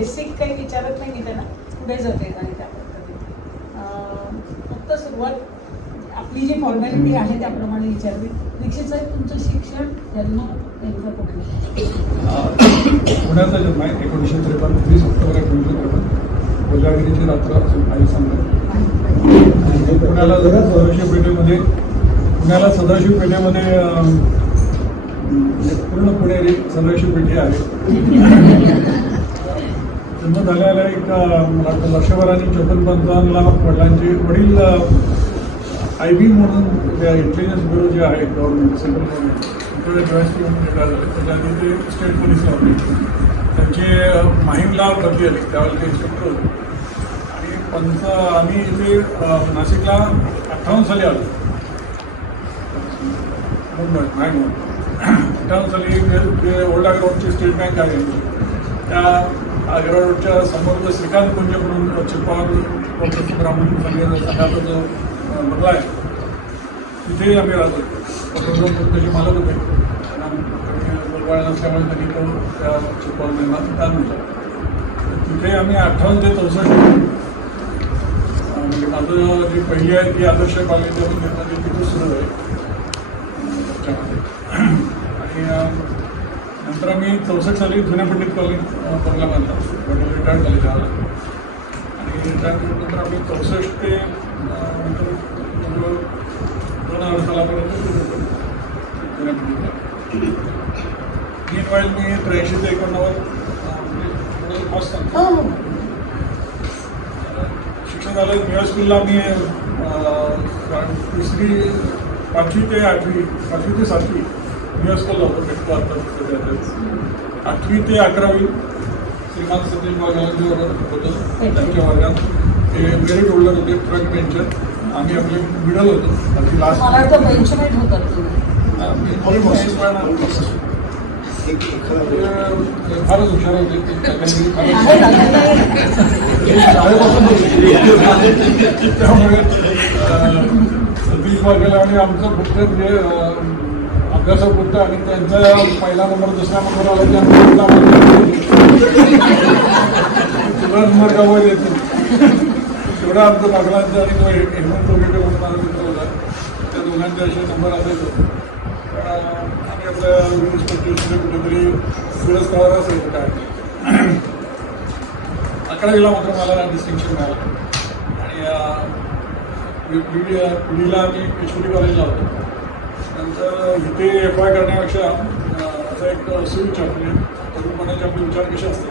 Basic काही विचारत नाही मी त्यांना, पुढे जाते आणि त्या पद्धतीने फक्त सुरुवात आपली जी फॉर्मॅलिटी आहे त्याप्रमाणे विचारली. दीक्षित साहेब, तुमचं शिक्षण जन्म नेमकं कुठे? पुण्याचा जन्म आहे 1953, 20 ऑक्टोबर 1953, कोजागिरीची रात्र असून आई सांगत. पुण्याला सदाशिव पेठेमध्ये पूर्ण पुणेरी सदाशिव पेठे आहे. जन्म झालेला एक मला वाटतं वर्षभराने 54-55ला वडिलांचे वडील IB म्हणून इंटेलिजन्स ब्युरो जे आहे गव्हर्नमेंट सेंट्रल गव्हर्नमेंट युनिव्हर्सिटी म्हणून रिटायर झाले. त्याच्या आधी ते स्टेट पोलीसला होते. त्यांचे माहीमला भरती आली, त्यावेळेला ते इन्स्पेक्टर होते. आणि आम्ही इथे नाशिकला 58 साली आलो. मुंबई नाही म्हणून 58 साली ओल्ड आग्रा रोडची स्टेट बँक आहे, त्या आग्रा रोडच्या समोर श्रीकांत कुंज म्हणून चिपळूण ब्राह्मण संघाचा जो बंगला आहे तिथे आम्ही राहतो. त्याचे मालक होते, बलवाळ नसल्यामुळे त्यांनी तो त्या चिपळूणला दान होता. तिथे आम्ही 58 ते 64 म्हणजे माझं जी पहिली आहे ती आदर्श कॉलेज निर्माण तिथं सुरू आहे त्याच्यामध्ये. आणि नंतर आम्ही 64 साली जुन्या पंडित कॉलेज बंगला बांधला, पण रिटायर्ड झाले त्यावेळेला. आणि रिटायरमेंटनंतर आम्ही 64 ते नंतर 2000 सालापर्यंत जुन्या पंडितला. मीनवाईल मी 83 ते 89 शिक्षण झालं. न्यू स्कूलला मी 5वी ते 7वी न्यू स्कूलला होतो. भेटतो आता 8वी ते 11वी श्रीमान सतीश बागलांच्या होतं. त्यांच्या वर्गात ते मेरिट होल्डर होते, फ्रंट बेंचर. आम्ही आपले मिडल होतो. लास्ट फारच हुशार होते. त्यामुळे सतीश बागेला आणि आमचं फक्त जे अभ्यासापुरतं आणि त्यांचा पहिला नंबर दुसरा नंबर आला तुला नंबर गावायला येतो तेवढा आमचं बागलांचं आणि हेमंत टोमेटो म्हणून माझा मित्र होता, त्या दोघांचे असे नंबर असायचो. आम्ही आपल्या 20-25 कुठेतरी पुरस्कार असेल काय. 11वीला मात्र मला डिस्टिंक्शन मिळालं. आणि पुढीला आम्ही पेशवरी कॉलेजला होतो. नंतर इथे FY करण्यापेक्षा असा एक सुविचार म्हणजे तरुणपणाचे आपले विचार कसे असते.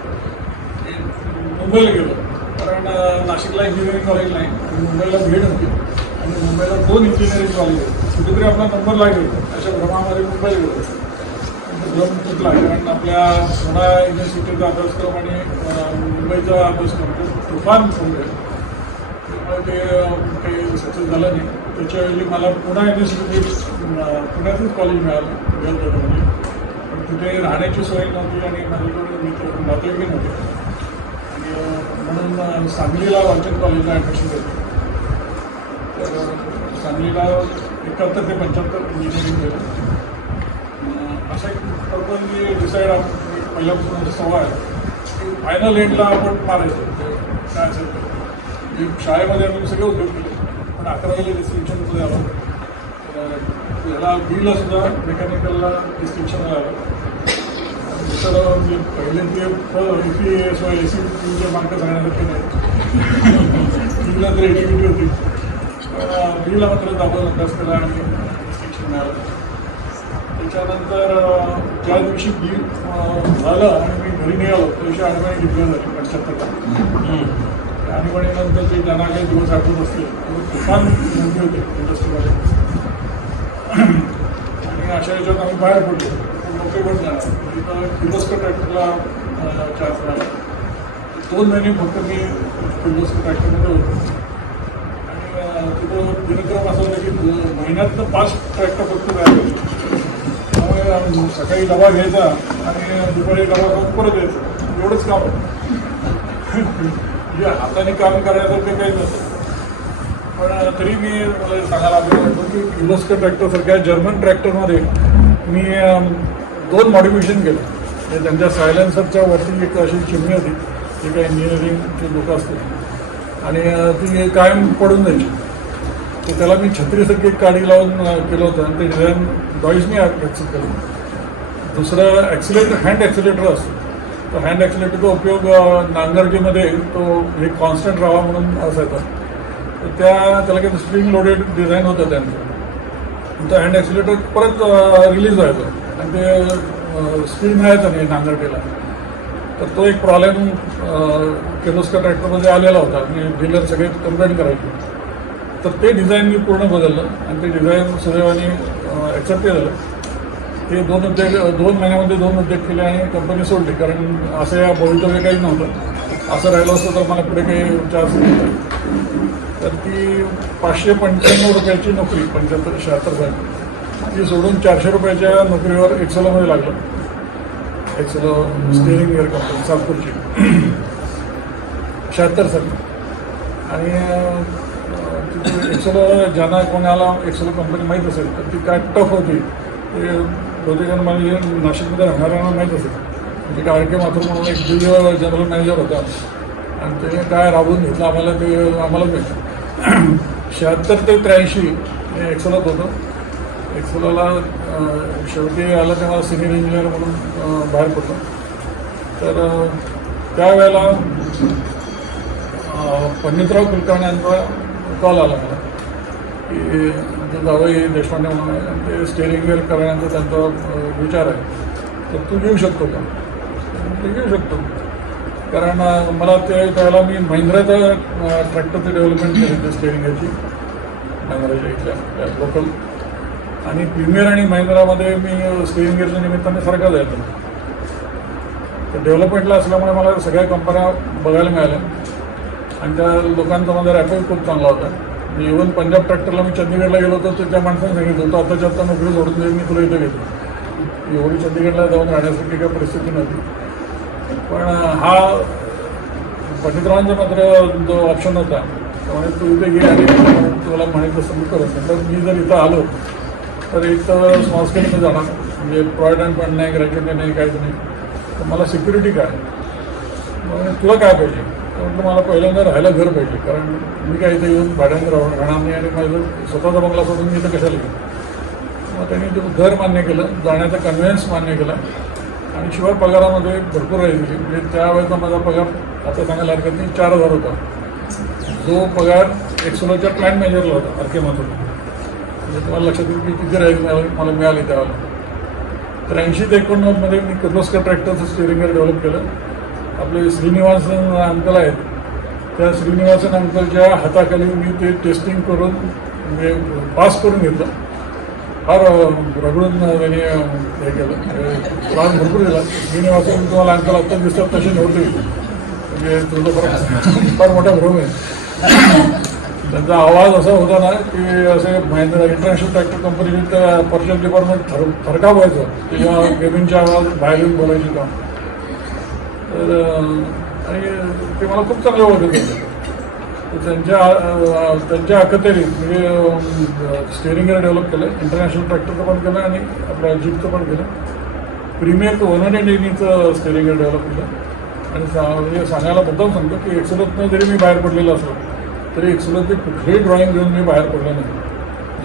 मुंबईला गेलो, कारण नाशिकला इंजिनिअरिंग कॉलेज नाही आणि मुंबईला भेट होती. आणि मुंबईला 2 इंजिनिअरिंग कॉलेज आहेत. कुठेतरी आपला नंबर लागेल अशा भ्रमामध्ये मुंबईला गेलो. भ्रम तुटला, कारण आपल्या पुणा युनिव्हर्सिटीचा अभ्यासक्रम आणि मुंबईचा अभ्यासक्रम तुफान मुंबई, त्यामुळे ते काही सक्सेस झालं नाही. त्याच्यावेळी मला पुणा युनिव्हर्सिटी पुण्यातच कॉलेज मिळालं म्हणजे, पण तिथे राहण्याची सोय नव्हती आणि माझ्याकडे मित्र नातेवाईक नव्हते. आणि म्हणून सांगलीला वाचन कॉलेजला ॲडमिशन घेतलं. तर सांगलीला 71 ते 75 इंजिनिअरिंग केलं. असा एक पर्पज मी डिसाईड पहिल्यापासून सवय आहे की फायनल एंडला आपण मारायचं काय असेल ते. शाळेमध्ये आम्ही सगळे उद्योग केले, पण 11वीला डिस्टिंक्शन आलं. याला बीला सुद्धा मेकॅनिकलला डिस्टिंक्शन मिळालं. तर मी पहिले ते AC मार्क सांगण्यासारखे नाही. बीला तर ॲक्टिव्हिटी होती, पण बीला मात्र दाबून अभ्यास केला आणि डिस्टिंक्शन मिळालं. त्याच्यानंतर ज्या दिवशी बी झालं आणि मी घरी निघालो त्या दिवशी आणीबाणी डिक्लेअर झाली 75ला. आणीबाणीनंतर ते ज्यांना काही दिवस आठवत असतील तुफान मोठी होते इंडस्ट्रीमध्ये. आणि अशा याच्यात आम्ही बाहेर पडलो. नोकरी पण जाणार तिथं किर्लोस्कर ट्रॅक्टरला चान्स मिळाला. 2 महिने फक्त मी किर्लोस्कर ट्रॅक्टरमध्ये होतो. आणि तिथं दिनक्रम असं होतं की महिन्यातनं 5 ट्रॅक्टर फक्त तयार होते. त्यामुळे सकाळी डबा घ्यायचा आणि दुपारी डबा खाऊन परत यायचं, एवढंच काम होतं. म्हणजे हाताने काम करायचं काही नसतं. पण तरी मी मला सांगायला आग्रह करतो की किर्लोस्कर ट्रॅक्टरसारख्या जर्मन ट्रॅक्टरमध्ये मी 2 मॉडिफिकेशन केलं. म्हणजे त्यांच्या सायलेन्सरच्या वरती एक अशी चिमणी होती, जे काही इंजिनिअरिंगचे लोक असतील आणि ती कायम पडून जायची. तर त्याला मी छत्रीसारखी एक काडी लावून केलं होतं आणि ते डिझाईन डॉईजनी ॲक्सेप्ट केलं. दुसरं ॲक्सिलेटर, हँड ॲक्सिलेटर असतो. तर हँड ॲक्सिलेटरचा उपयोग नांगरटीमध्ये तो एक कॉन्स्टंट राहावा म्हणून असायचा. तर त्याला काही स्प्रिंग लोडेड डिझाईन होतं त्यांचं. तर हँड ॲक्सिलेटर परत रिलीज व्हायचं आणि ते स्क्रीन राहायचं नाही नांगरटीला. तर तो एक प्रॉब्लेम किर्लोस्कर ट्रॅक्टरमध्ये आलेला होता आणि डीलर सगळे कंप्लेंट करायचे. तर ते डिझाईन मी पूर्ण बदललं आणि ते डिझाईन सुदैवाने ॲक्सेप्ट केलं. ते 2 महिन्यामध्ये 2 उद्योग केले आणि कंपनी सोडली. कारण असं या भवितव्य काही नव्हतं. असं राहिलं असतं तर मला पुढे काही चान्स नव्हता. तर ती 595 रुपयाची नोकरी 75-76 साली ती सोडून 400 रुपयाच्या नोकरीवर एक्सेलोमध्ये लागलं. एक्सेलो स्टेअरिंग गिअर कंपनी सातपूरची 76 साली. आणि तिथे एक्सेलो ज्यांना कोणाला एक्सेलो कंपनी माहीत असेल तर ती काय टफ होती ते बहुतेकांना म्हणजे नाशिकमध्ये राहणाऱ्यांना माहीत असेल. म्हणजे गाडके माथुर म्हणून एक दिव्य जनरल मॅनेजर होता आणि त्याने काय राबवून घेतलं आम्हाला ते आम्हाला मिळतं. 76 ते 83 हे एक्सेलोत होतं. एक्सेलोला शेवटी आलं तेव्हा सिनियर इंजिनियर म्हणून बाहेर पडलो. तर त्यावेळेला पंडितराव कुलकर्णी यांचा कॉल आला मला की जावई देशपांडे म्हणून आहे आणि ते स्टेअरिंग गिअर करण्याचा त्यांचा विचार आहे. तर तू येऊ शकतो का? ते येऊ शकतो. कारण मला त्यावेळेला मी महिंद्राचं ट्रॅक्टरचं डेव्हलपमेंट केलं ते स्टेअरिंग गिअरची महिंद्राच्या इथल्या लोकल. आणि प्रीमियर आणि महिंद्रामध्ये मी स्टेअरिंग गिअरच्या निमित्ताने सारखा जायचं. तर डेव्हलपमेंटला असल्यामुळे मला सगळ्या कंपन्या बघायला मिळाल्या आणि त्या लोकांचा माझा रॅपो खूप चांगला होता. इव्हन पंजाब ट्रॅक्टरला मी चंदीगडला गेलो होतो तर त्या माणसाने सांगितलं होतं आताच्या आता नोकरी सोडून देईल मी तुला इथं घेतो. एवढी चंदीगडला जाऊन राहण्यासाठी काही परिस्थिती नव्हती. पण हा पंडितरावांचा मात्र जो ऑप्शन होता त्यामुळे तू इथे घे आणि तुला माहीत असं मी करत नाही. तर मी जर इथं आलो तर एक तर स्मॉल स्केलमध्ये जाणार म्हणजे प्रॉव्हिडंट पण नाही, ग्रॅज्युएट नाही, काहीच नाही. तर मला सिक्युरिटी काय तुला काय पाहिजे? म्हटलं मला पहिल्यांदा राहायला घर पाहिजे. कारण मी काय इथे येऊन भाड्याने राहणार नाही आणि माझं स्वतःचा बंगला सोडून मी इथं कशाला घेऊ. मग त्यांनी ते घर मान्य केलं, जाण्याचा कन्व्हिन्स मान्य केला आणि शिवाय पगारामध्ये भरपूर राहील दिली. म्हणजे त्यावेळेचा माझा पगार आता सांगायला हरकत नाही 4000 होता. जो पगार एक्सेलोच्या प्लॅन मॅनेजरला होता आरके माथुर. म्हणजे तुम्हाला लक्षात येईल की किती राहील मला मिळाली त्यावेळेला. तर 80 ते 89मध्ये मी किर्लोस्कर ट्रॅक्टरचं स्टेअरिंग गिअर डेव्हलप केलं. आपले श्रीनिवासन अंकल आहेत त्या श्रीनिवासन अंकलच्या हाताखाली मी ते टेस्टिंग करून म्हणजे पास करून घेतलं. फार रगडून त्यांनी हे केलं, त्रास भरपूर दिला. श्रीनिवासन तुम्हाला अंकल आत्ता दिसतात तसे नव्हते. म्हणजे तुझं फार मोठा भ्रम आहे. त्यांचा आवाज असा होता ना की असे महिंद्रा इंटरनॅशनल ट्रॅक्टर कंपनीच्या पर्चेस डिपार्टमेंट थरकाप व्हायचं किंवा केबिनच्या आवाज बाहेर येऊन बोलायची काम. तर आणि ते मला खूप चांगलं ओळखत होते. तर त्यांच्या अखत्यारीत म्हणजे स्टेअरिंग गिअर डेव्हलप केलं, इंटरनॅशनल ट्रॅक्टरचं पण केलं आणि आपल्या जीपचं पण केलं. प्रीमियर 180चं स्टेअरिंग गिअर डेव्हलप केलं. आणि सांगायला मुद्दाम सांगतो की एक्सेलोतनं जरी मी बाहेर पडलेलो असलो तरी एक्सेलोतचे कुठलेही ड्रॉइंग घेऊन मी बाहेर पडलो नाही.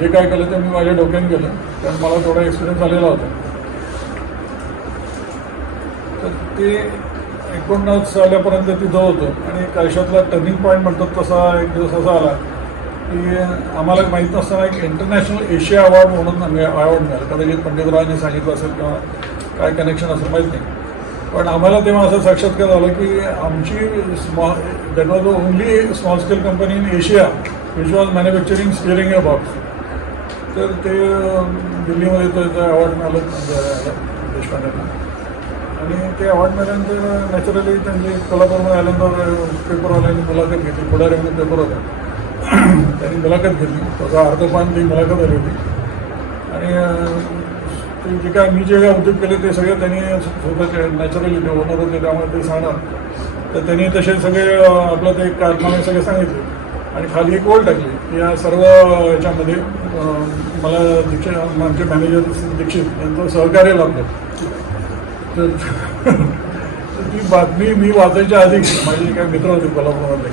जे काय केलं ते मी माझ्या डोक्याने केलं कारण मला थोडा एक्सपिरियन्स आलेला होता. तर ते 19 साल्यापर्यंत तिथं होतं आणि एक आयुष्यातला टर्निंग पॉईंट म्हणतात तसा एक दिवस असा आला की आम्हाला माहीत नसताना एक इंटरनॅशनल एशिया अवॉर्ड म्हणून अवॉर्ड मिळाला. कदाचित पंडितरावांनी सांगितलं असेल किंवा काय कनेक्शन असेल माहीत नाही. पण आम्हाला तेव्हा असं साक्षात्कार झालं की आमची that was the only small scale company in Asia which was manufacturing steering gear box. तर ते दिल्लीमध्ये त्याचं अवॉर्ड मिळालं देशपांडेंना. आणि ते अवॉर्ड मिळाल्यानंतर नॅचरली त्यांनी कोल्हापूरमध्ये आल्यानंतर पेपरवाल्यांनी मुलाखत घेतली. पुढारी म्हणून पेपर होता त्यांनी मुलाखत घेतली. त्याचा अर्धपान ती मुलाखत आली होती. आणि ते जे काय मी जे काय उद्योग केले ते सगळे त्यांनी स्वतःचे नॅचरली ते ओनर होते त्यामुळे ते सांगणार. तर त्यांनी तसे सगळे आपलं ते कारनामे सगळे सांगितले आणि खाली एक ओळ टाकली की या सर्व याच्यामध्ये मला आमचे मॅनेजर दीक्षित यांचं सहकार्य लाभलं. तर ती बातमी मी वाचायच्या आधी माझे काही मित्र होते कोल्हापूरमधले.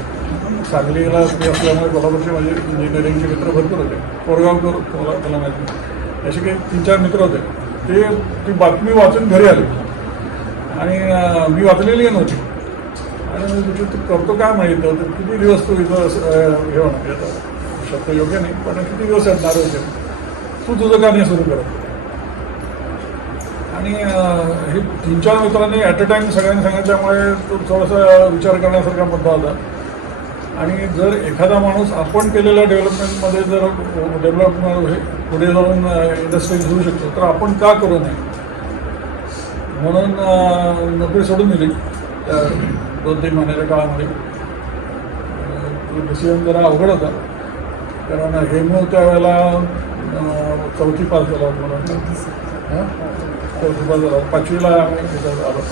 सांगलीला मी असल्यामुळे कोल्हापूरचे माझे इंजिनिअरिंगचे मित्र भरपूर होते. कोरगावकर त्याला माहिती, असे काही 3-4 मित्र होते. ते ती बातमी वाचून घरी आले आणि मी वाचलेली नव्हती. आणि मी तू करतो काय माहीत होतं, किती दिवस तू इथं हे होणार येतं, शब्द योग्य नाही, पण किती दिवस येणार होते, तू तुझं का नाही सुरू करत. आणि हे 3-4 मित्रांनी ॲट अ टाईम सगळ्यांनी सांगितल्यामुळे तो थोडासा विचार करण्यासारखा मुद्दा होता. आणि जर एखादा माणूस आपण केलेल्या डेव्हलपमेंटमध्ये जर पुढे जाऊन इंडस्ट्री घेऊ शकतो, तर आपण का करू नये. म्हणून नोकरी सोडून दिली त्या 2-3 महिन्याच्या काळामध्ये. तो डिसिजन जरा अवघड होता, कारण हेमू त्यावेळेला 4थी पास झाला होता मला. 4थी पास झाला, 5वीला आम्ही आलो.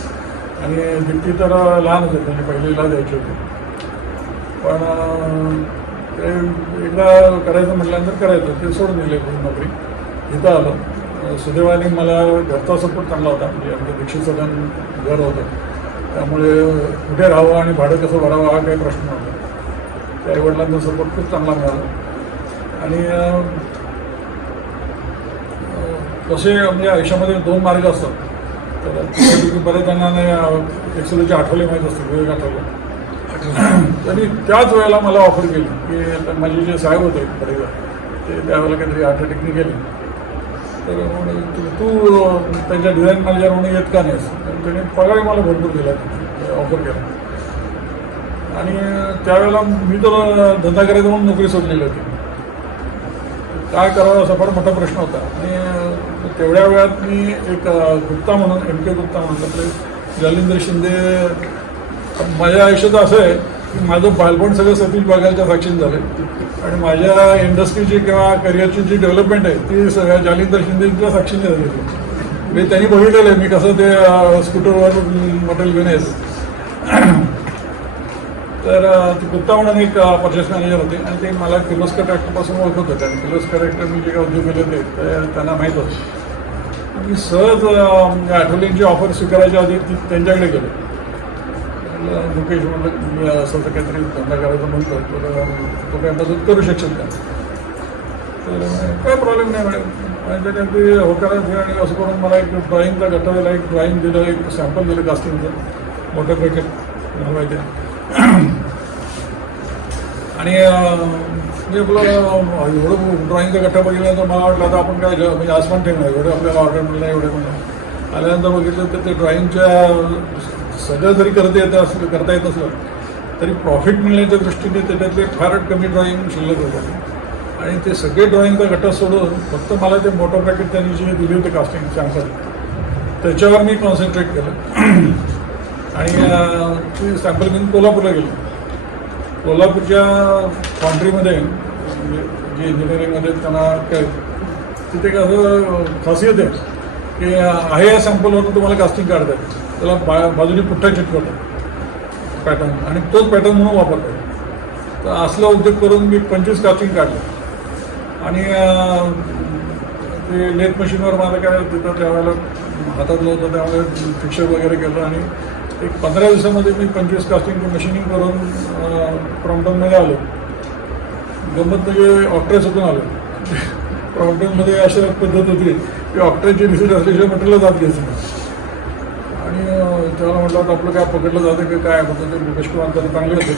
आणि दीप्ती तर लहान होते, म्हणजे पहिलीला द्यायची होती. पण ते एकदा करायचं म्हटल्यानंतर करायचं, ते सोडून दिले नोकरी. इथं आलो. सुदैवाने मला घरचा सपोर्ट चांगला होता, म्हणजे आमचं दीक्षित सदन घर होतं, त्यामुळे कुठे राहावं आणि भाडं कसं भरावं हा काही प्रश्न नव्हता. त्या आईवडिलांचा सपोर्ट खूप चांगला मिळाला. आणि कसे म्हणजे आयुष्यामध्ये 2 मार्ग असतात. तर त्यापैकी बऱ्याच जणांना एक्सुलीचे आठवले माहीत असते, विवेक आठवले. त्यांनी त्याच वेळेला मला ऑफर केली की माझे जे साहेब होते बरेच, ते त्यावेळेला काहीतरी हार्ट अटॅकने गेले. तर तू त्यांच्या डिझाईन मॅनेजर म्हणून येत का नाहीस. त्याने पगारही मला भरपूर दिला, ऑफर केला. आणि त्यावेळेला मी तर धंदा करायचा म्हणून नोकरी सोडलेली होती. काय करावं असा फार मोठा प्रश्न होता. आणि तेवढ्या वेळात मी एक गुप्ता म्हणून MK गुप्ता म्हणून आपले जालिंदर शिंदे. माझ्या आयुष्यात असं आहे की माझं बालपण सगळं सतीश बागालच्या साक्षीने झालं. आणि माझ्या इंडस्ट्रीची किंवा करिअरची जी डेव्हलपमेंट आहे ती सगळ्या जालिंदर शिंदेच्या साक्षीने झालेली. म्हणजे त्यांनी बघितलेलं आहे मी कसं ते स्कूटरवर मटेरियल घेऊन यायचं. तर ती गुप्ता म्हणून एक परचेस मॅनेजर होते आणि ते मला किर्लोस्कर ट्रॅक्टरपासून ओळखत होते. आणि किर्लोस्कर ट्रॅक्टर मी जे काय उद्योग केले होते ते त्यांना माहीत होतं. मी सहज आठवलेंची ऑफर स्वीकारायच्या आधी त्यांच्याकडे गेलो. मुकेश म्हणलं मी असं काहीतरी धंदा करायचा म्हणतो, तर तो काय मदत करू शकशील का. तर काय प्रॉब्लेम नाही मॅडम. आणि त्याच्यात ते होकारायचं आणि असं करून मला एक ड्रॉईंगचा गटावेला एक ड्रॉईंग दिलं, एक सॅम्पल दिलं कास्टिंगचं, मोठं पॅकेट माहिती आहे. आणि म्हणजे आपलं एवढं ड्रॉईंगचा गठ्ठा बघितल्यानंतर मला वाटलं आता आपण काय म्हणजे आसमान ठेवणार, एवढं आपल्याला ऑर्डर मिळणार, एवढे म्हणून आल्यानंतर बघितलं तर ते ड्रॉईंगच्या सगळं जरी करता येत असलं तरी प्रॉफिट मिळण्याच्या दृष्टीने त्याच्यातले फार कमी ड्रॉईंग शिल्लक होते. आणि ते सगळे ड्रॉईंगचा गठ्ठा सोडून फक्त मला ते मोठं पॅकेट त्यांनी जे दिली होती कास्टिंग सॅम्पल, त्याच्यावर मी कॉन्सन्ट्रेट केलं. आणि ती सॅम्पल घेऊन कोल्हापूरला गेली. कोल्हापूरच्या फाउंड्रीमध्ये जे इंजिनिअरिंगमध्ये त्यांना काय तिथे कसं खासियत आहे की आहे या सॅम्पलवरून तुम्हाला कास्टिंग काढता येते. त्याला बाजूने पुठ्ठा चिटकवतात पॅटर्न आणि तोच पॅटर्न म्हणून वापरतात. तर असला उद्योग करून मी 25 कास्टिंग काढलं. आणि ते लेथ मशीनवर माझं काय तिथं त्यावेळेला हातातलं होतं, त्यामुळे फिक्चर वगैरे केलं. आणि एक 15 दिवसामध्ये मी 25 कास्टिंगची मशिनिंग करून क्रॉम्प्टनमध्ये आलो. गंमत म्हणजे ऑक्ट्रेसतून आलो. क्रॉम्प्टनमध्ये अशी पद्धत होती की ऑक्ट्रेसची रिसिट असल्याशिवाय मटेरियल जात घ्यायचं नाही. आणि त्याला म्हटलं तर आपलं काय पकडलं जातं की काय म्हणतं. ते मुकेश कुमार तर चांगले होते,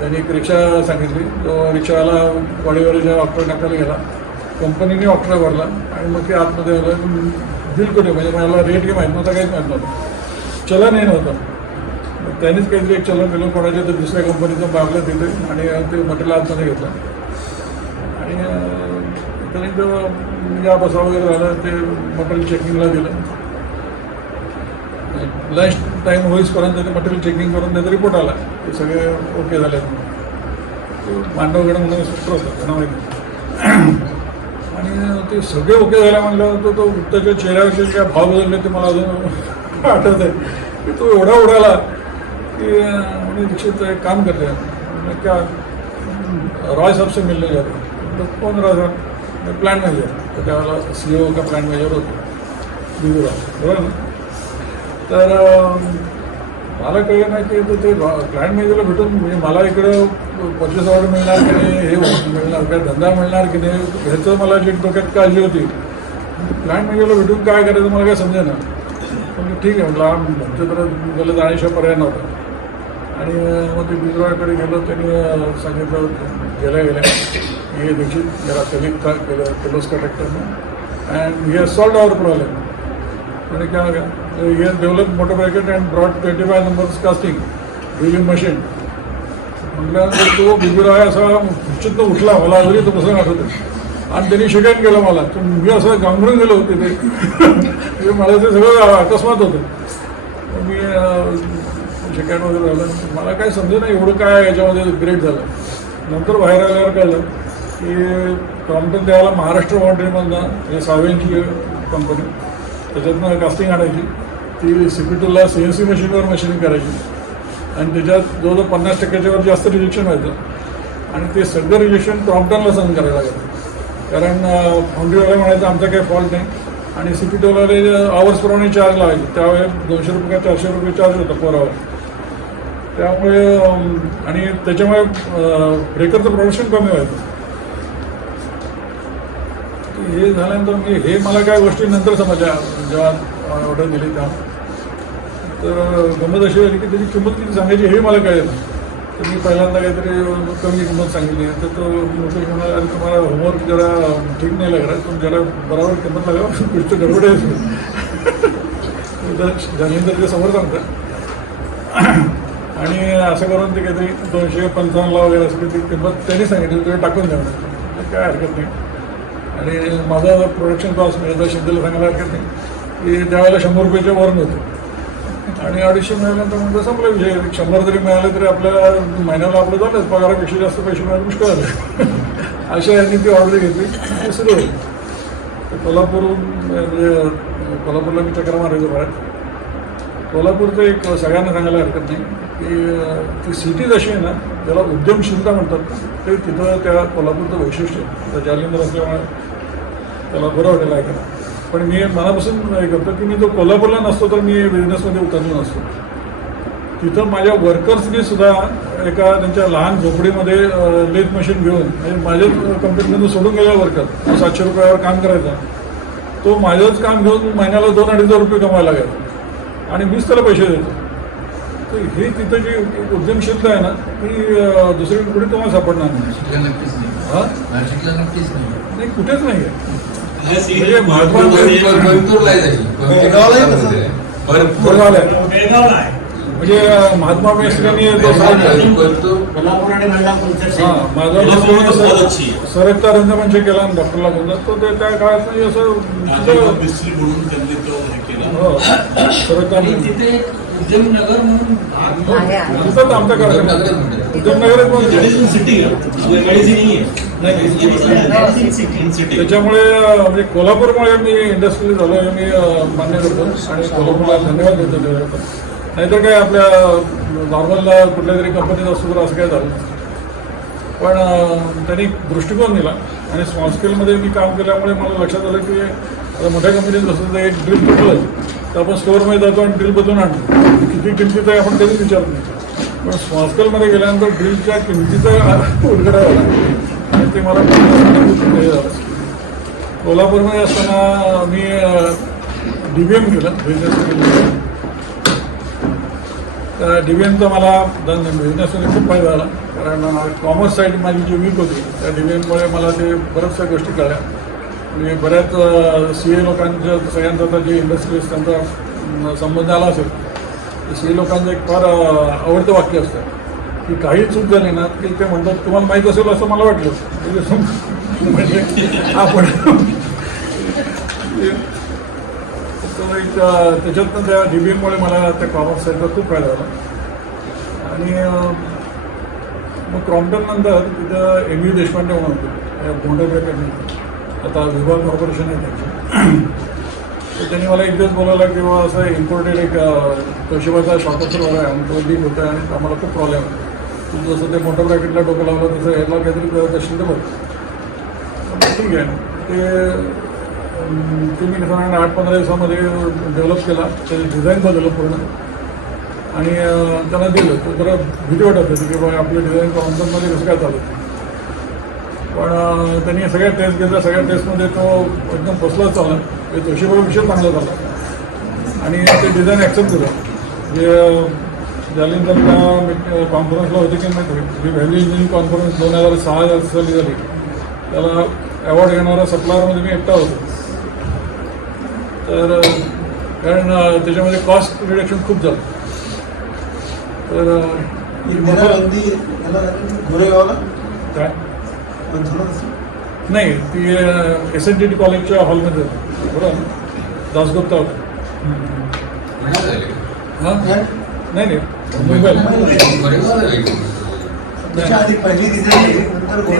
त्यांनी एक रिक्षा सांगितली. तो रिक्षावाला गाडीवरच्या ऑक्टर टाकायला गेला, कंपनीने ऑक्टर भरला आणि मग ते आतमध्ये आलं. बिल कुठे म्हणजे मला रेट काही माहीत नव्हता, काहीच माहीत नव्हतं, चलन नव्हतं. त्यांनीच काहीतरी एक चलन दिलं कोणाच्या तर दुसऱ्या कंपनीचं मागलं तिथे आणि ते मटेरियल आतमध्ये घेतलं. आणि त्यांनी तो या बसा वगैरे झालं, ते मटेरियल चेकिंगला दिलं. लंच टाईम होईसपर्यंत ते मटेरियल चेकिंग करून त्याचा रिपोर्ट आला, ते सगळे ओके झाले. मांडवगड म्हणून सूत्र होतं त्यांना माहिती. आणि ते सगळे ओके झाले म्हणल्यावर तो गुप्ताच्या चेहऱ्यावरचे जे भाव बदलले ते मला अजून आठवत आहे की तो एवढा उडाला की आणि दीक्षित एक काम करते क्या रॉय साहब से मिलने जाते. तो कौन रहा था, प्लान मॅनेजर. तर त्यावेळेला CEO का प्लान मॅनेजर होतो, बरोबर ना. तर मला कळलं नाही की ते क्लायंट मॅनेजरला भेटून म्हणजे मला इकडं परचेस ऑर्डर मिळणार की नाही, हे मिळणार काय, धंदा मिळणार की नाही, ह्याचं मला जी डोक्यात काळजी होती. क्लायंट मॅनेजरला भेटून काय करायचं मला काय समजेना. पण ठीक आहे म्हटलं, आमच्या तर त्याला जाण्याशिवाय पर्याय नव्हता. आणि मग ते गुजरातकडे गेलो. त्यांनी सांगितलं गेल्या हे देखील जरा कलिक केलं किर्लोस्कर ट्रॅक्टरनं and he has solved our problem. मैंने क्या हो गया, he has develop motor bracket and broad 25 numbers casting drilling machine. म्हटल्यानंतर तो बिबीराय असा निश्चित उठला, मला अजूनही तो कसं आठवतं. आणि त्यांनी शिकायत केलं मला. तर मी असं गांभरून गेलो होते ते मला ते सगळं अकस्मात होतं. मी शिकायत वगैरे झालं. मला काय समजेल नाही एवढं काय याच्यामध्ये ग्रेट झालं. नंतर बाहेर आल्यावर कळलं की क्रॉम्प्टन त्याला महाराष्ट्र बाउंड्रीमधनं हे सावेंची कंपनी त्याच्यातनं कास्टिंग आणायची. ती CP2ला CNC मशीनवर मशीनिंग करायची आणि त्याच्यात जवळजवळ 50% वर जास्त रिजेक्शन व्हायचं. आणि ते सगळं रिजेक्शन क्रॉम्प्टनला सहन करायला लागतं. कारण फाउंड्रीवाला म्हणायचं आमचा काही फॉल्ट नाही. आणि CP2वाले आवर्सप्रमाणे चार्ज लावायचे. त्यावेळेस 200 रुपये का 400 रुपये चार्ज होता पर आवर. त्यामुळे आणि त्याच्यामुळे ब्रेकरचं प्रोडक्शन कमी व्हायचं. हे झाल्यानंतर मी हे मला काय गोष्टी नंतर समजल्या जेव्हा ऑर्डर दिली तेव्हा. तर गंमत अशी झाली की त्याची किंमत किती सांगायची हे मला कळलं नाही. तर मी पहिल्यांदा काहीतरी कमी किंमत सांगितली. तर तो मुकेश म्हणाला, अरे तुम्हाला होमवर्क जरा ठीक नाही लागला, पण जरा बरोबर किंमत लागला कुठचं गडबड आहे. जाणीनंतर ते समोर सांगतात. आणि असं करून ते काहीतरी 255ला वगैरे असं ती किंमत त्यांनी सांगितली, तुम्ही टाकून द्या म्हणजे काय हरकत नाही. आणि माझा प्रोडक्शन कॉस्ट मिळतं शिंदेला सांगायला हरकत नाही की त्यावेळेला 100 रुपयाच्या वरून होतं. आणि 250 मिळाल्यानंतर म्हणजे संपला विषय. 100 जरी मिळाले तरी आपल्याला महिन्याला आपलं झालं पगारापेक्षा जास्त पैसे मिळायला मुश्किल झालं. अशा यांनी ती ऑर्डर घेतली. ते सुरू होईल. कोल्हापूरहून म्हणजे कोल्हापूरला मी चक्र मारायचो बऱ्याच. कोल्हापूरचं एक सगळ्यांना सांगायला हरकत नाही की ती सिटी जशी आहे ना त्याला उद्यमशीलता म्हणतात. ते तिथं त्या कोल्हापूरचं वैशिष्ट्य आहे. जालिंदर असल्यामुळे त्याला बरं वाटेल ऐकायला. पण मी मनापासून हे करतो की मी तो कोल्हापूरला नसतो तर मी बिझनेसमध्ये उतरलो नसतो. तिथं माझ्या वर्कर्सनी सुद्धा एका त्यांच्या लहान झोपडीमध्ये लेथ मशीन घेऊन म्हणजे माझ्याच कंपनीमधून सोडून गेला वर्कर 700 रुपयावर काम करायचा. तो माझंच काम घेऊन महिन्याला 2-2.5 रुपये कमायला लागला आणि मीच त्याला पैसे द्यायचो. तर हे तिथं जी उद्यमशीलता आहे ना ती दुसरीकडे कुठे तुम्हाला सापडणार नाही. हां नाही कुठेच नाही आहे. म्हणजे महात्मा म्हणजे महात्मा मेस्त्रींनी माझा सरकता रंगमंच केला डॉक्टरला बोलतात. तो ते त्या काळात नाही असं सरकता उद्यमनगर म्हणून तिथंच आमचा कार्यक्रम उद्यमनगरच त्याच्यामुळे म्हणजे कोल्हापूरमुळे मी इंडस्ट्रियल झालो हे मी मान्य करतो आणि कोल्हापूरला धन्यवाद देतो त्याच्याबद्दल. नाहीतर काय आपल्या नॉर्मल कुठल्या तरी कंपनीत असतो तर असं काय झालं. पण त्यांनी दृष्टिकोन दिला आणि स्मॉल स्केलमध्ये मी काम केल्यामुळे मला लक्षात आलं की आता मोठ्या कंपनीत बसलं तर एक ड्रिल तुटलं तर आपण स्टोअरमध्ये जातो आणि ड्रिल बदलून आणतो. किती किमतीत आहे आपण कधीच विचारत नाही. पण स्मॉल स्केलमध्ये गेल्यानंतर ड्रिलच्या किमतीचा उलगडा झाला आणि ते मला खूप हे झालं. कोल्हापूरमध्ये असताना मी DBM केलं बिझनेस. त्या DBMचा मला बिझनेसमध्ये खूप फायदा झाला. कारण कॉमर्स साईड माझी जी वीक होती त्या DBMमुळे मला ते बऱ्याचशा गोष्टी कळल्या. म्हणजे बऱ्याच CA लोकांच्या सगळ्यांचा आता जे इंडस्ट्रीज त्यांचा संबंध आला असेल तर CA लोकांचं एक फार आवडतं वाक्य असतं की काही चूक झाली ना की ते म्हणतात तुम्हाला माहीत असेल असं मला वाटलं. म्हणजे आपण तो एक त्याच्यातनं त्या DBMमुळे मला त्या कॉमर्स साईडचा खूप फायदा झाला. आणि मग क्रॉम्प्टन नंतर तिथं MV देशपांडे म्हणून होते मोटर ब्रॅकेट आता विभाग कॉर्पोरेशन आहे त्यांची. तर त्यांनी मला एक दिवस बोलावला की बाबा असं इम्पोर्टेड एक तोशिबाचा शॉर्टसर आहे आणि तो लीक होता आणि आम्हाला खूप प्रॉब्लेम आहे. तू जसं ते मोटर ब्रॅकेटला डोकं लावलं तसं याला काहीतरी दर्शन तर बघ. ठीक आहे ते मी 8-15 दिवसामध्ये डेव्हलप केला. त्याचं डिझाईन बदललं पूर्ण आणि त्यांना दिलं तर जरा भीती वाटत होती की बाबा आपलं डिझाईन कॉन्सर्नमध्ये कसं काय चालत. पण त्यांनी सगळ्या टेस्ट घेतल्या, सगळ्या टेस्टमध्ये तो एकदम बसलाच चालला. ते तोशिबा विषय चांगला झाला आणि ते डिझाईन ॲक्सेप्ट केलं. जे झाल्यानंतर त्या कॉन्फरन्सला होती की नाही, जी व्हॅल्यू इंजिनिअरिंग कॉन्फरन्स 2006 साली झाली, त्याला अवॉर्ड घेणारा सप्लायरमध्ये मी एकटा होतो. तर कारण त्याच्यामध्ये कॉस्ट रिडक्शन खूप झालं. तर गोरेगावला काय नाही, ती SNTT कॉलेजच्या हॉलमध्ये होती, बरोबर, दासगुप्ता होता. हां नाही नाही, मुंबईला. त्याच्या आधी पहिली डिझाईन नंतर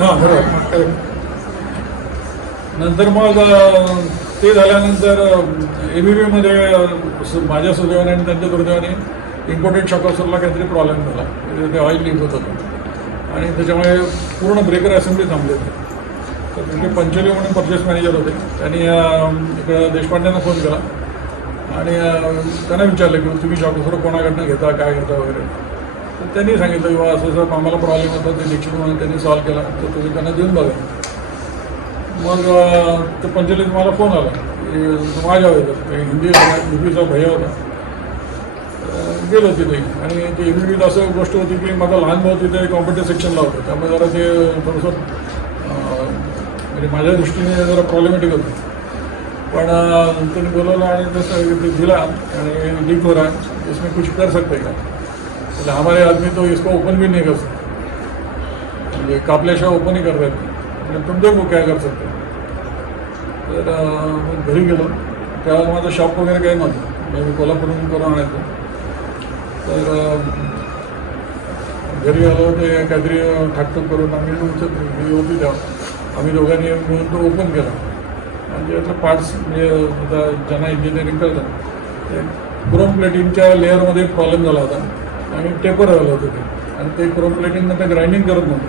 हां बरोबर. नंतर मग ते झाल्यानंतर ABBमध्ये माझ्या सुदैवाने आणि त्यांच्या दुर्दैवाने इम्पोर्टेड शॉकॉसरला काहीतरी प्रॉब्लेम झाला. ते ऑइल लीक होत होतं आणि त्याच्यामुळे पूर्ण ब्रेकर असेंब्ली थांबली होती. तर तिथे पंचोली म्हणून परचेस मॅनेजर होते. त्यांनी इकडं देशपांड्यांना फोन केला आणि त्यांना विचारलं की तुम्ही शॉकॉसर कोणाकडनं घेता, काय घेता वगैरे. तर त्यांनी सांगितलं की बाबा असं आम्हाला प्रॉब्लेम होता, ते दीक्षित म्हणून त्यांनी सॉल्व्ह केला, तर तुम्ही त्यांना देऊन बघा. मग ते पंचोलीत मला फोन आला की माझ्या होतं हिंदी UPचा भैया होता. गेलो तिथे आणि ते ABBत असं गोष्ट होती की माझा लहान भाऊ तिथे कॉम्प्युटर सेक्शनला होतं, त्यामुळे जरा ते थोडंसं म्हणजे माझ्या दृष्टीने जरा प्रॉब्लेमॅटिक होतं. पण त्यांनी बोलवलं आणि तसं ते दिला आणि लीक हो रहा है, इसमें कुछ कर सकते क्या. म्हणजे हमारे आदमी तो इसको ओपन भी नहीं कर सकते, म्हणजे कापल्याशिवाय ओपनही करता येत नाही, तुम देखो काय कर सकते. तर मग घरी गेलो. त्यावेळेला माझं शॉप वगैरे काही नव्हतं, मी कोल्हापूरहून करून आणायचो. तर घरी आलो, ते काहीतरी ठाकटूक करून आम्ही होती तेव्हा आम्ही दोघांनी मिळून तो ओपन केला. आणि त्यातलं पार्ट्स म्हणजे आता ज्यांना इंजिनिअरिंग करतात ते क्रोम प्लेटिंगच्या लेअरमध्ये प्रॉब्लेम झाला होता आणि टेपर झालं होतं ते, आणि ते क्रोम प्लेटिंग नंतर ग्राइंडिंग करत नव्हतं,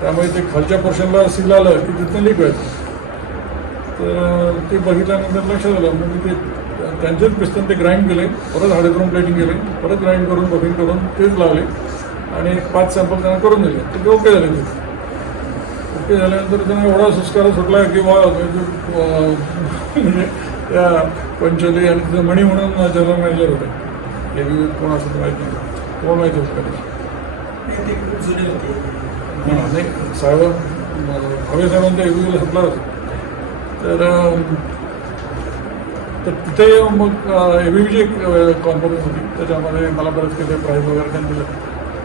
त्यामुळे ते खालच्या पोर्शनला सील आलं की तिथनं लीक व्हायचं. तर ते बघितल्यानंतर लक्षात आलं. मग ते त्यांचेच पिस्टन ते ग्राइंड केले, परत हार्डक्रोम प्लेटिंग केले, परत ग्राइंड करून बफिंग करून तेच लावले आणि 5 सॅम्पल त्यांना करून दिले. ते ओके झाले. ते ओके झाल्यानंतर त्यांना एवढा सुस्कारा सुटला की म्हणजे त्या पंचोली आणि तिथं मणी म्हणून जनरल मॅनेजर होते. ABB कोण असं माहीत नाही, कोण माहिती होतं कधी. हां नाही, साहेब हवे साहेबांच्या ABBला सप्लायर होतं. तर तिथे मग ABBची एक कॉन्फरन्स होती, त्याच्यामध्ये मला बरंच काही प्राईज वगैरे त्यांनी दिलं.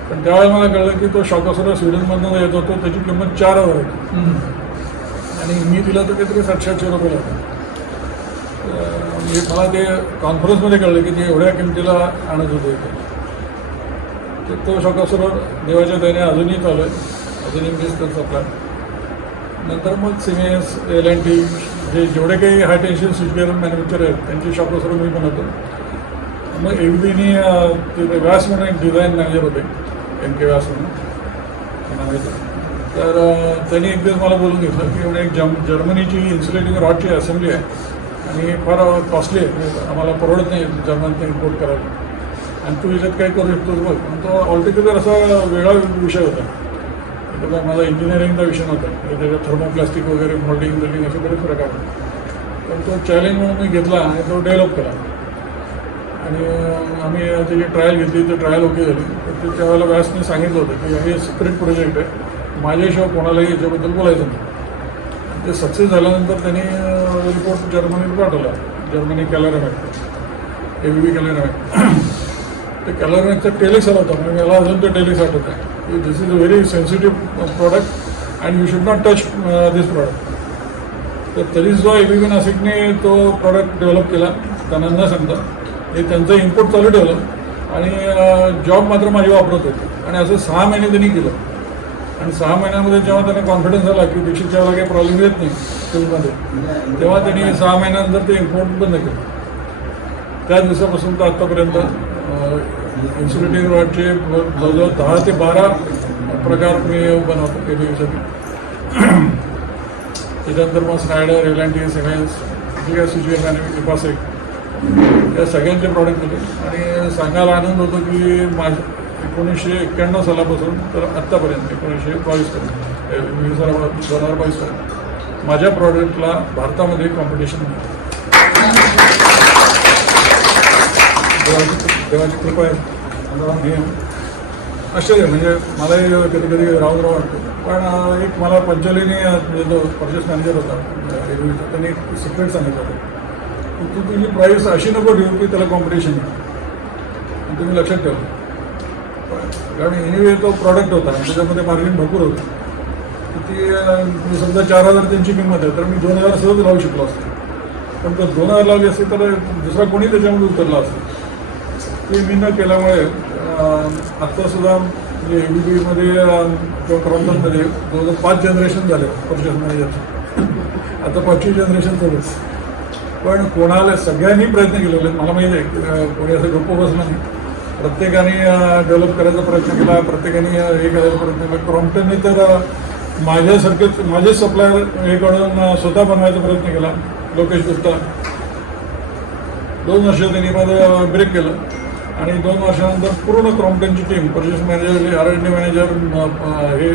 पण त्यावेळेला मला कळलं की तो शॉकॉसर स्वीडनमधून येत होतो, त्याची किंमत 4,000 होती आणि मी दिला तर काहीतरी 700-800 रुपये लागले. म्हणजे मला ते कॉन्फरन्समध्ये कळलं की ते एवढ्या किमतीला आणत होते इथे. तर तो शॉकॉसर देवाच्या दयाने अजूनही चालू आहे, अजूनही मीच तर सप्लाय. नंतर मग सिमेन्स, L&T जे जेवढे काही हाय टेन्शन स्विचगेअर मॅन्युफॅक्चर आहेत त्यांची शॉकॉसर मी बनवतो. मग ABBनी ते व्यास म्हणून एक डिझाईन मॅनेजर होते, MK व्यास म्हणून. तर त्यांनी एक दिवस मला बोलून घेतलं की एवढे एक जर्मनीची इन्सुलेटिंग रॉडची असेंब्ली आहे आणि फार कॉस्टली आहे, आम्हाला परवडत नाही जर्मनीतून इम्पोर्ट करायला, आणि तू याच्यात काय करू शकतोस बघ. तो ऑलटुगेदर असा वेगळा विषय होता. त्याचा माझा इंजिनिअरिंगचा विषय नव्हता, त्याच्यात थर्मोप्लास्टिक वगैरे मोल्डिंग बिल्डिंग असे बरेच प्रकार होते. पण तो चॅलेंज म्हणून मी घेतला आणि तो डेव्हलप केला. आणि आम्ही त्याची ट्रायल घेतली, तर ट्रायल ओके झाली. तर त्यावेळेला व्यासने सांगितलं होतं की हे सिक्रेट प्रोजेक्ट आहे, माझ्याशिवाय कोणालाही याच्याबद्दल बोलायचं नाही. ते सक्सेस झाल्यानंतर त्यांनी रिपोर्ट जर्मनीत पाठवला, जर्मनी कॅलरमॅक, ABB कॅलरमॅक. ते कॅलरमॅकचा टेलिक्स आला होता, म्हणजे मला अजून तो टेलिक्स आठवत आहे की this is a very sensitive product and you should not touch this product. तर तरीसुद्धा ABB नाशिकने तो प्रॉडक्ट डेव्हलप केला त्यांना न सांगता. हे त्यांचं इम्पोर्ट चालू ठेवलं आणि जॉब मात्र माझी वापरत होते. आणि असं 6 महिने त्यांनी केलं. आणि 6 महिन्यामध्ये जेव्हा त्यांना कॉन्फिडन्स आला की दीक्षितच्या वेळेला काही प्रॉब्लेम येत नाही स्कूलमध्ये, तेव्हा त्यांनी 6 महिन्यानंतर ते इम्पोर्ट बंद केलं. त्या दिवसापासून तर आत्तापर्यंत इन्सुलेटिंग रॉडचे जवळजवळ 10 ते 12 प्रकार मी बनवतो ABBसाठी. त्याच्यानंतर मग स्नायडर, L&T, सिमेन्स, जे काय स्विचगेअर मॅन्युफॅक्चर, इपासेक, या सगळ्यांचे प्रॉडक्ट होते. आणि सांगायला आनंद होतो की 1991 सालापासून तर आत्तापर्यंत 1922 पर्यंत 2022 पर्यंत माझ्या प्रॉडक्टला भारतामध्ये कॉम्पिटिशन नाही. देवाची कृपा आहे. हे आश्चर्य म्हणजे मलाही कधी कधी राहून वाटतो. पण एक मला पंचोलीने जो परचेस मॅनेजर होता रेल्वेचा, त्यांनी एक सिक्रेट सांगितलं होतं की तू तुझी प्राईस अशी नको ठेवू की त्याला कॉम्पिटिशन आहे. तुम्ही लक्षात ठेवा, कारण एनिवे तो प्रॉडक्ट होता आणि त्याच्यामध्ये मार्जिन भरपूर होतं. ती समजा 4,000 त्यांची किंमत आहे तर मी 2,000 सहज लावू शकलो असतो. पण जर 2,000 लावली असते तर दुसरा कोणी त्याच्यामध्ये उतरला असतो. ते मी न केल्यामुळे आत्तासुद्धा म्हणजे ABB-मध्ये किंवा क्रॉम्प्टनमध्ये जवळजवळ 5 जनरेशन झाले परचेस मॅनेजरचे. आता 5वी जनरेशन चालू. पण कोणाला सगळ्यांनी प्रयत्न केलेले आहेत. मला माहिती आहे कोणी असं गप्प बसलं नाही. प्रत्येकाने डेव्हलप करायचा प्रयत्न केला, प्रत्येकाने हे करायचा प्रयत्न केला. क्रॉम्प्टनने तर माझ्यासारखेच माझे सप्लायर हे करून स्वतः बनवायचा प्रयत्न केला. लोकेश गुप्ता 2 वर्ष त्यांनी माझं ब्रेक केलं आणि 2 वर्षानंतर पूर्ण क्रॉम्प्टनची team purchase manager, R&D manager हे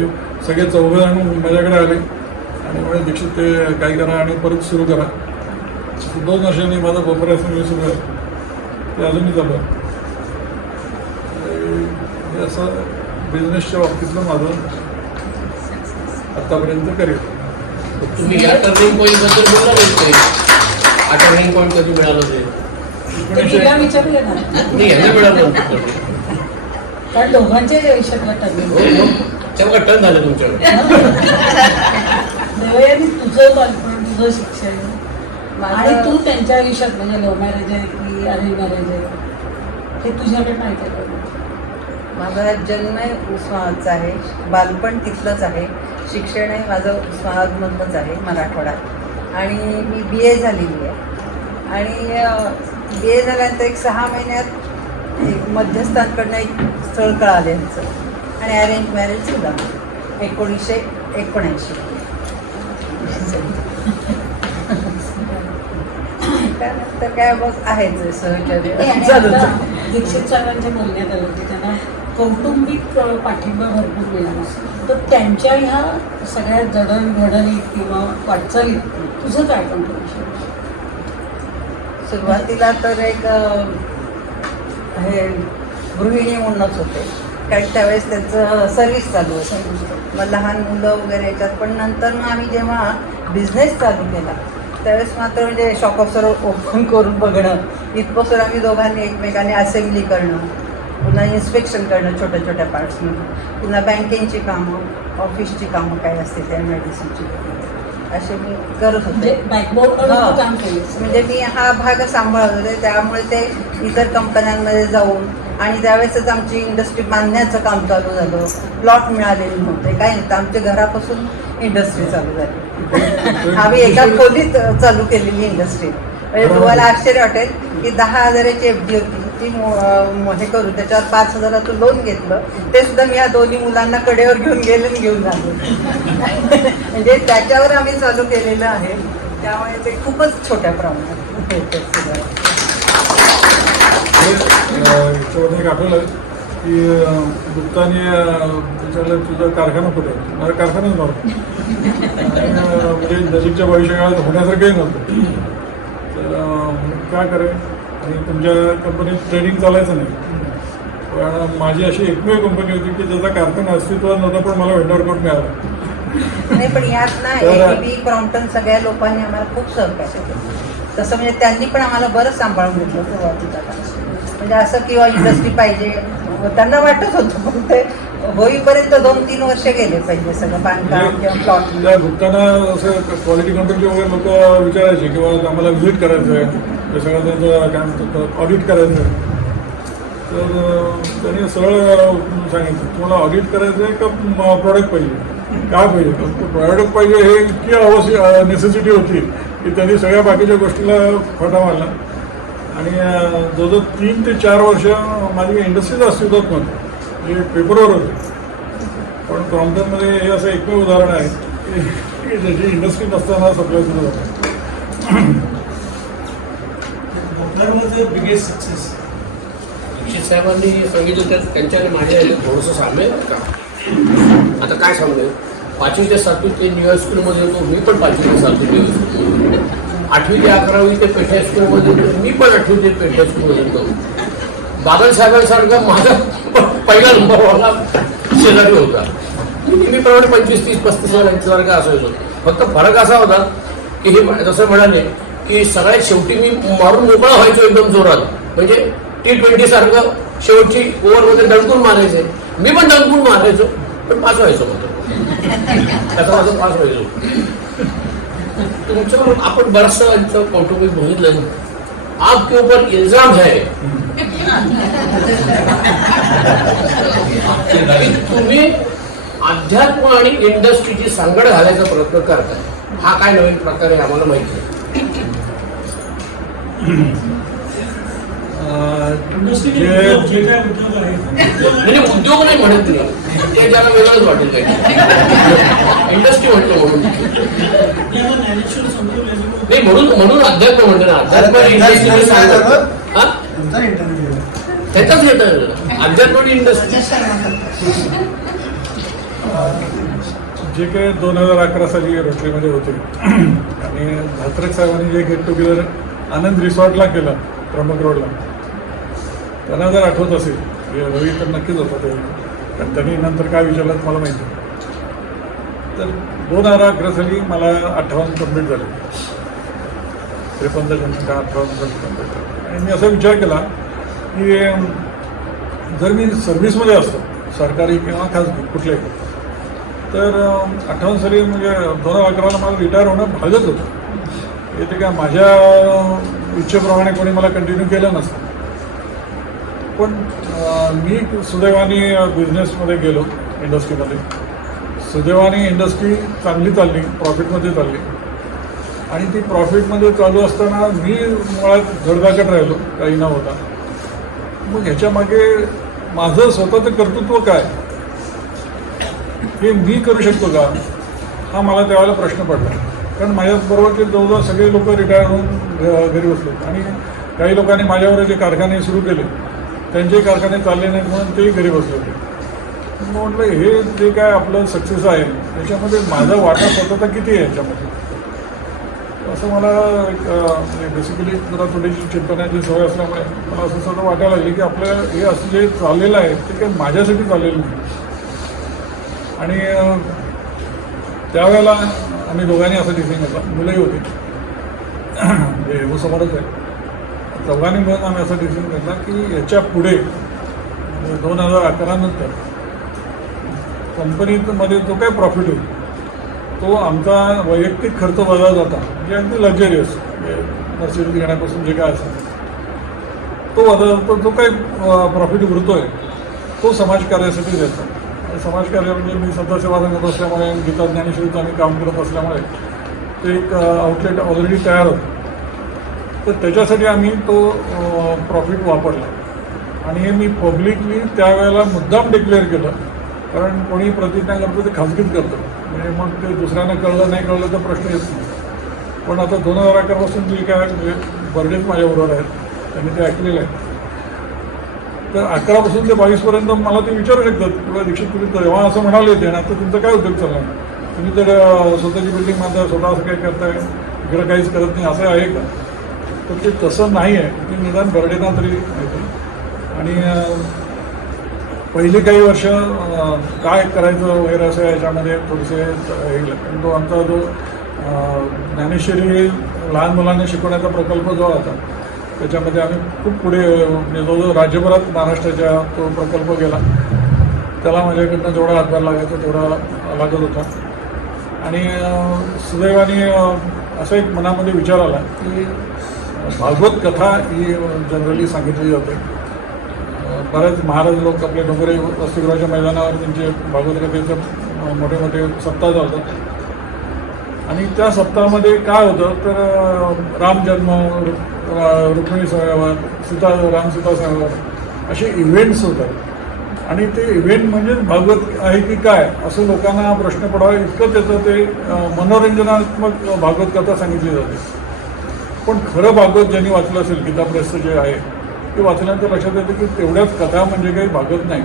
सगळे 4 जण माझ्याकडे आले आणि म्हणे दीक्षित ते काय करा आणि परत सुरू करा. 2 वर्षांनी माझं ऑपरेशन सुरू आहे ते अजूनही चालू आहे. हे असं बिझनेसच्या बाबतीतलं माझं आत्तापर्यंत करेल. तुम्ही या टर्निंग पॉईंटबद्दल बोलला नाही. हा टर्निंग पॉईंट कधी मिळालं ते तिला विचारूया ना, नाही यांना मिळालं नव्हतं. कारण दोघांच्या आयुष्यातला टर्निंग तेव्हा टर्न झालं तुमच्याकडे. देवयानी तुझं बालपण, तुझं शिक्षण आणि तू त्यांच्या आयुष्यात म्हणजे लव्ह मॅरेज आहे की अरेंज मॅरेज आहे हे तुझ्याकडे नाही केलं. माझा जन्म उस्मानाबादचा आहे, बालपण तिथलंच आहे, शिक्षणही माझं उस्मानाबादमधलंच आहे मराठवाड्यात. आणि मी BA झालेली आहे. आणि BA झाल्यानंतर एक 6 महिन्यात एक मध्यस्थांकडनं एक स्थळ कळालं यांचं आणि अरेंज मॅरेज सुद्धा 1979. त्यानंतर काय मग आहेच सहचर्य. दीक्षित साहेबांच्या बोलण्यात आलं की त्यांना कौटुंबिक पाठिंबा भरपूर मिळाला. तर त्यांच्या ह्या सगळ्या जडणघडणीत किंवा वाटचालीत तुझं काय कॉन्ट्रिब्युशन? सुरुवातीला तर एक हे गृहिणी म्हणूनच होते, कारण त्यावेळेस त्यांचं सर्व्हिस चालू होतं. मग लहान मुलं वगैरे याच्यात. पण नंतर मग आम्ही जेव्हा बिझनेस चालू केला त्यावेळेस मात्र म्हणजे शॉप ऑफर ओपन करून बघणं, इथपासून आम्ही दोघांनी एकमेकांनी असेंब्ली करणं, पुन्हा इन्स्पेक्शन करणं छोट्या छोट्या पार्ट्समध्ये, पुन्हा बँकिंगची कामं, ऑफिसची कामं काय असते त्या मेडिसिनची असे मी करत होते. काम केलं म्हणजे मी हा भाग सांभाळत होते. त्यामुळे ते इतर कंपन्यांमध्ये जाऊन आणि त्यावेळेसच आमची इंडस्ट्री बांधण्याचं काम चालू झालं. प्लॉट मिळालेले नव्हते, काही नाही, आमच्या घरापासून इंडस्ट्री चालू झाली. आम्ही एका खोलीत चालू केलेली इंडस्ट्री. म्हणजे तुम्हाला आश्चर्य वाटेल की 10,000ची FD होती ती हे करू, त्याच्यावर 5,000चं लोन घेतलं. ते सुद्धा मी या दोन्ही मुलांना कडेवर घेऊन गेले आणि घेऊन झालो. म्हणजे त्याच्यावर आम्ही चालू केलेलं आहे. त्यामुळे ते खूपच छोट्या प्रमाणात याच्यामध्ये एक आठवलं की गुप्ताने विचारलं तुझा कारखाना कुठे आहे? माझा कारखानाच नव्हता म्हणजे नजीकच्या भविष्यकाळात होण्यासारखंही नव्हतं. तर काय करेल आणि तुमच्या कंपनीत ट्रेनिंग चालायचं नाही. पण माझी अशी एकमेव कंपनी होती की ज्याचा कारखाना अस्तित्वात नव्हता पण मला व्हेंडर कोड मिळाला. नाही, पण यात ना ABB, क्रॉम्प्टन सगळ्या लोकांनी आम्हाला खूप सहकार्य केलं. तसं म्हणजे त्यांनी पण आम्हाला बरंच सांभाळून घेतलं सुरुवातीच्या काळात. म्हणजे असं किंवा इंडस्ट्री पाहिजे त्यांना वाटत होतं, पण ते होईपर्यंत 2-3 वर्ष गेले पाहिजे सगळं बांधकाम किंवा प्लॉट. त्या गुप्ताना असं क्वालिटी कंट्रोलचे वगैरे लोक विचारायचे किंवा आम्हाला व्हिजिट करायचं आहे, ते सगळं त्यांचं काय म्हणतात ऑडिट करायचं आहे. तर त्यांनी सरळ सांगितलं तुम्हाला ऑडिट करायचं आहे का प्रॉडक्ट पाहिजे, काय पाहिजे? प्रॉडक्ट पाहिजे हे इतकी आवश्यक नेसेसिटी होती की त्यांनी सगळ्या बाकीच्या गोष्टीला फाटा मारला. आणि जवळजवळ 3 ते 4 वर्ष माझी इंडस्ट्रीच अस्तित्वात नव्हती, म्हणजे पेपरवर होते. पण क्रॉम्प्टनमध्ये हे असं एकमेव उदाहरण आहे की ज्याची इंडस्ट्री नसताना सप्लाय सुरू होतं. बिगेस्ट सक्सेस दीक्षित साहेबांनी सांगितलं त्यात त्यांच्या आणि माझ्या ह्याच्यात थोडंसं साम्य आहे बरं का. आता काय सांगू, 5वी ते 7वी ते न्यू हाय स्कूलमध्ये होतो, मी पण 5वी ते 7वी न्यू हाय स्कूलमध्ये. 8वी ते 11वी ते पेठे स्कूलमध्ये होतो, मी पण 8वी ते पेठे स्कूलमध्ये होतो. बागल साहेबांसारखा माझा पहिला नंबरवाला शेजारी होता. नेहमीप्रमाणे 25, 30, 35 वर्षांसारखा असायचो. फक्त फरक असा होता की हे जसं म्हणाले की सगळ्यात शेवटी मी मारून मोकळा व्हायचो एकदम जोरात. म्हणजे T20 सारखं शेवटची ओव्हरमध्ये दणकून मारायचे. मी पण दणकून मारायचो, पण पास व्हायचो होतो. त्याचा माझं पास व्हायचो. तुमचं आपण बरंचसं यांचं कौटुंबिक बघितलं. आपके ऊपर इल्जाम है तुम्ही अध्यात्म आणि इंडस्ट्रीची सांगड घालायचा प्रयत्न करताय. हा काय नवीन प्रकार आहे आम्हाला माहिती आहे. म्हणजे उद्योग नाही म्हणत नाही, ते ज्याला वेगळंच वाटेल काय इंडस्ट्री म्हणतो म्हणून नाही, म्हणून अध्यात्म म्हणतो ना. अध्यात्म इंडस्ट्री सांगत हा त्याचाच येतं अध्यात्म आणि इंडस्ट्री. जे काही 2011 साली रोटरीमध्ये होते आणि धात्रक साहेबांनी जे गेट टुगेदर आनंद रिसॉर्टला केलं प्रमुख रोडला, त्यांना जर आठवत असेल, रवी तर नक्कीच होता ते, कारण त्यांनी नंतर काय विचारलं मला माहिती. तर 2011 साली मला 58 कंप्लीट झाले, 53 जन्म का 58 कंप्लीट झाले. आणि मी असा विचार केला की जर मी सर्व्हिसमध्ये असतो, सरकारी किंवा खाजगी कुठल्याही, तर 58 साली म्हणजे 2011ला मला रिटायर होणं भागच होतं. ते काय माझ्या इच्छेप्रमाणे कोणी मला कंटिन्यू केलं नसतं. पण मी सुदैवाने बिझनेसमध्ये गेलो, इंडस्ट्रीमध्ये. सुदैवाने इंडस्ट्री चांगली चालली, प्रॉफिटमध्ये चालली. आणि ती प्रॉफिटमध्ये चालू असताना मी मुळात धडधाकट राहिलो, काही न होता. मग ह्याच्यामागे माझं स्वतःचं कर्तृत्व काय, हे मी करू शकतो का, हा मला त्यावेळेला प्रश्न पडला. कारण माझ्याबरोबरचे जवळजवळ सगळे लोक रिटायर होऊन घरी बसले आणि काही लोकांनी माझ्यावर जे कारखाने सुरू केले त्यांचे कारखाने चालले नाहीत म्हणून तेही घरी बसले होते. मग म्हटलं हे जे काय आपलं सक्सेस आहे त्याच्यामध्ये माझा वाटा स्वतःचा किती आहे याच्यामध्ये, असं मला बेसिकली जरा थोडीशी चिंतनाची सवय असल्यामुळे मला असं स्वतः वाटायला लागली की आपलं हे असं जे चाललेलं आहे ते काही माझ्यासाठी चाललेलं नाही. आणि त्यावेळेला आम्ही दोघांनी असं डिसिजन घेतला, मुलंही होती, हे समोरच आहे, चौघांनी मिळून आम्ही असा डिसिजन घेतला की याच्या पुढे 2011 नंतर कंपनीमध्ये जो काही प्रॉफिट होईल तो आमचा वैयक्तिक खर्च वजा जाता, म्हणजे अगदी लक्झरियस, मर्सिडीज घेण्यापासून जे काय असेल तो वजा जातो. जो काही प्रॉफिट उरतो आहे तो समाजकार्यासाठी द्यायचा. समाजकार्य म्हणजे मी सदस्यवाद करत असल्यामुळे, गीता ज्ञानेश्वरीचं आम्ही काम करत असल्यामुळे ते एक आउटलेट ऑलरेडी तयार होतं. तर त्याच्यासाठी आम्ही तो प्रॉफिट वापरला. आणि हे मी पब्लिकली त्यावेळेला मुद्दाम डिक्लेअर केलं, कारण कोणी प्रतिज्ञा करतो ते खाजगीत करतं, म्हणजे मग ते दुसऱ्यांना कळलं नाही कळलं तर प्रश्न येत नाही. पण आता 2011 पासून जे काय बर्डेच माझ्याबरोबर आहेत त्यांनी ते ऐकलेलं आहे. तर 11 पासून ते 22पर्यंत मला ते विचारू शकतात किंवा दीक्षित तुम्ही तेव्हा असं म्हणाले होते आणि आता तुमचा काय उद्योग चालला आहे, तुम्ही तर स्वतःची बिल्डिंग बांधताय, स्वतः असं काय करताय, इकडं काहीच करत नाही, असं आहे का. तर ते तसं नाही आहे, ते निदान बर्डेना तरी माहिती. आणि पहिली काही वर्ष काय करायचं वगैरे असं याच्यामध्ये थोडेसे हे पण तो आमचा जो ज्ञानेश्वरी लहान मुलांना शिकवण्याचा प्रकल्प जो होता त्याच्यामध्ये आम्ही खूप पुढे, जवळजवळ राज्यभरात महाराष्ट्राच्या तो प्रकल्प गेला. त्याला माझ्याकडनं जेवढा हातभार लागायचा तेवढा लागत होता. आणि सुदैवाने असा एक मनामध्ये विचार आला की भागवत कथा ही जनरली सांगितली जाते. बरेच महाराज लोक आपल्या डोंगरे वसतिगृहाच्या मैदानावर त्यांचे भागवत कथेचं मोठे मोठे सप्ताह चालतात. आणि त्या सप्ताहामध्ये काय होतं तर रामजन्म, रुक्मिणी संवाद, रामसीता संवाद असे इव्हेंट्स होतात. आणि ते इव्हेंट म्हणजेच भागवत आहे की काय असं लोकांना प्रश्न पडावा इतकं त्याचं ते मनोरंजनात्मक भागवत कथा सांगितली जाते. पण खरं भागवत ज्यांनी वाचलं असेल गीता प्रेसचं जे आहे ते वाचल्यानंतर लक्षात येतं की तेवढ्याच कथा म्हणजे काही भागवत नाही.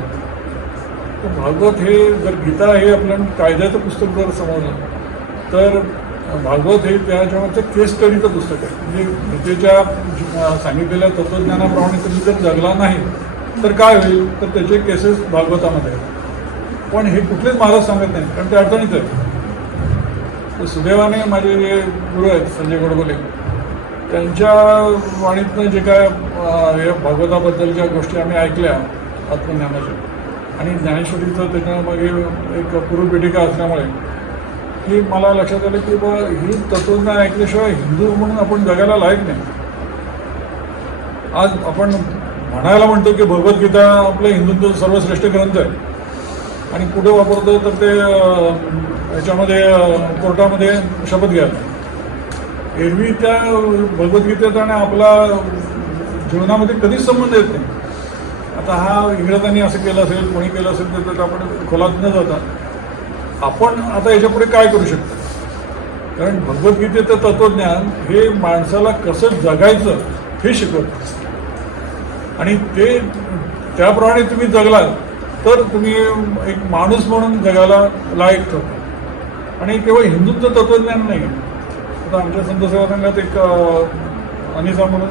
तर भागवत हे जर गीता हे आपलं कायद्याचं पुस्तक जर समजलं तर भागवत हे त्याच्यावरचं केस स्टडीचं पुस्तक आहे. म्हणजे गीतेच्या सांगितलेल्या तत्त्वज्ञानाप्रमाणे तुम्ही जर जगला नाही तर काय होईल, तर त्याचे केसेस भागवतामध्ये आहेत. पण हे कुठलेच महाराज सांगत नाही, कारण ते अडचणीत आहेत. सुदैवाने माझे जे गुरु आहेत संजय गोडबोले, त्यांच्या वाणीतनं जे काय या भागवताबद्दलच्या गोष्टी आम्ही ऐकल्या आत्मज्ञानाच्या, आणि ज्ञानेश्वरीचं त्याच्यामागे एक पूर्वपीठिका असल्यामुळे की मला लक्षात आलं की बा ही तत्त्वज्ञान ऐकल्याशिवाय हिंदू म्हणून आपण जगायला लायक नाही. आज आपण म्हणायला म्हणतो की भगवद्गीता आपलं हिंदूंचं सर्वश्रेष्ठ ग्रंथ आहे, आणि पुढे वापरतो तर ते याच्यामध्ये कोर्टामध्ये शपथ घ्यायला. एरवी त्या भगवद्गीतेचा आणि आपला जीवनामध्ये कधीच संबंध येत नाही. आता हा इंग्रजांनी असं केलं असेल, कोणी केलं असेल तर आपण खोलात न जाता आपण आता याच्यापुढे काय करू शकतो, कारण भगवद्गीतेचं तत्त्वज्ञान हे माणसाला कसं जगायचं हे शिकवतं, आणि ते त्याप्रमाणे तुम्ही जगलात तर तुम्ही एक माणूस म्हणून जगायला लायक ठरतो. आणि केवळ हिंदूंचं तत्त्वज्ञान नाही. आता आमच्या संत सेवा संघात एक अनिसा म्हणून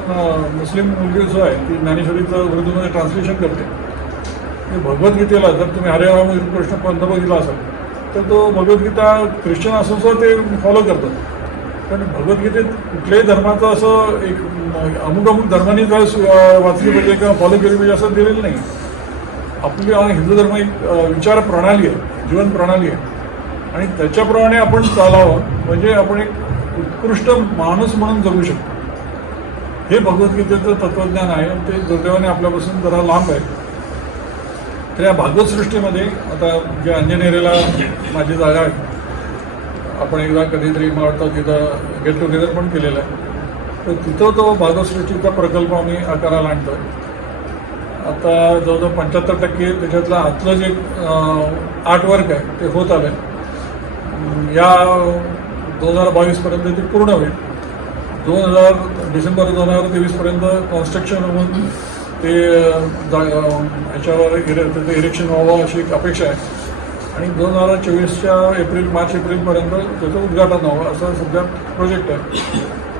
मुस्लिम मुलगी जो आहे ती ज्ञानेश्वरीचं उर्दूमध्ये ट्रान्सलेशन करते. भगवद्गीतेला जर तुम्ही हरे राम कृष्ण पंथ बघितला असाल तर तो भगवद्गीता ख्रिश्चन असून सुद्धा ते फॉलो करतात. पण भगवद्गीतेत कुठल्याही धर्माचं असं एक अमुक धर्माने वाचली पाहिजे किंवा फॉलो केली पाहिजे असं दिलेलं नाही. आपली हिंदू धर्म एक विचार प्रणाली आहे, जीवन प्रणाली आहे, आणि त्याच्याप्रमाणे आपण चालावं म्हणजे आपण एक उत्कृष्ट माणूस म्हणून जगू शकतो. हे भगवद्गीतेचं तत्त्वज्ञान आहे, आणि ते दुर्दैवाने आपल्यापासून जरा लांब आहे. तर या भागवत सृष्टीमध्ये आता जे अंजनेरीला माझी जागा आहे, आपण एकदा कधीतरी मला वाटतं तिथं गेट टुगेदर पण केलेलं आहे. तर तिथं तो भागवत सृष्टीचा प्रकल्प आम्ही आकाराला आणतो. आता जवळजवळ 75% त्याच्यातलं आतलं जे आर्टवर्क आहे ते होत आलं आहे. या 2022पर्यंत ते पूर्ण होईल. डिसेंबर 2023पर्यंत कन्स्ट्रक्शन होऊन ते ह्याच्यावर त्याचं इरेक्शन व्हावं अशी एक अपेक्षा आहे, आणि 2024च्या मार्च एप्रिलपर्यंत त्याचं उद्घाटन व्हावं असं सध्या प्रोजेक्ट आहे.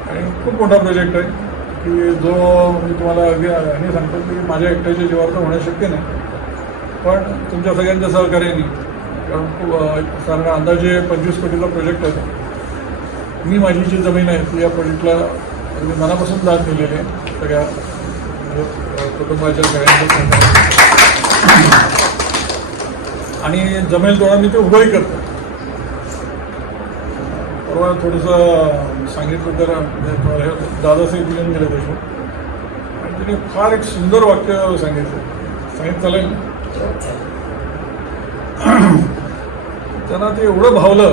आणि खूप मोठा प्रोजेक्ट आहे की जो मी तुम्हाला हे सांगतो की माझ्या एकट्याच्या जीवावर होणं शक्य नाही, पण तुमच्या सगळ्यांच्या सहकार्याने, कारण साधारण अंदाजे 25 कोटीचा प्रोजेक्ट आहे. मी माझी जी जमीन आहे ती या प्रोजेक्टला मनापासून दान दिलेली आहे सगळ्या कुटुंबाच्या सगळ्यांच्या, आणि जमेल तेवढा मी ते उभंही करतो. परवा थोडंसं सांगितलं तर दादासाहेब येऊन गेले त्याच्यावर, आणि तिने फार एक सुंदर वाक्य सांगितलं चालेल. त्यांना ते एवढं भावलं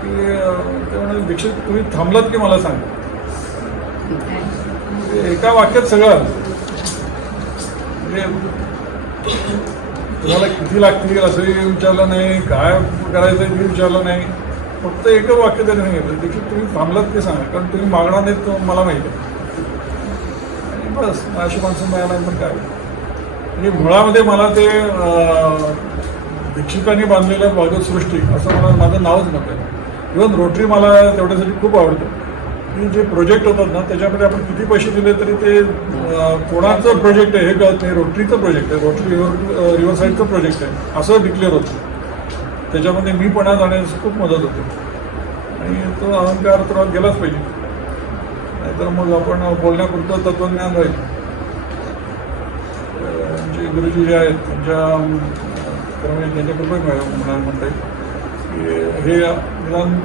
की ते म्हणाले, दीक्षित तुम्ही थांबलात की मला सांगा. एका वाक्यात सगळं, म्हणजे तुम्हाला किती लागतील असंही विचारलं नाही, काय करायचं हे विचारलं नाही, फक्त एकच वाक्य त्याने सांगितलं, देखील तुम्ही थांबलात ते सांगा, कारण तुम्ही मागणार नाहीत तो मला माहिती आहे. आणि बस अशी माणसं मिळाल्यानंतर काय, म्हणजे मुळामध्ये मला ते दीक्षितांनी बांधलेलं भागवत सृष्टी असं मला माझं नावच नव्हतं. इव्हन रोटरी मला तेवढ्यासाठी खूप आवडतं की जे प्रोजेक्ट होतात ना त्याच्यामध्ये आपण किती पैसे दिले तरी ते कोणाचं प्रोजेक्ट आहे हे कळत नाही. रोटरीचं प्रोजेक्ट आहे, रोटरी रिव्हरसाईडचं प्रोजेक्ट आहे असं डिक्लेअर होतं. त्याच्यामध्ये मी पणा जाण्यास खूप मदत होते, आणि तो अहंकार तर गेलाच पाहिजे, नाहीतर मग आपण बोलण्यापुरतं तत्त्वज्ञान राहील. जे गुरुजी जे आहेत त्यांच्या कृपे म्हणता येईल की हे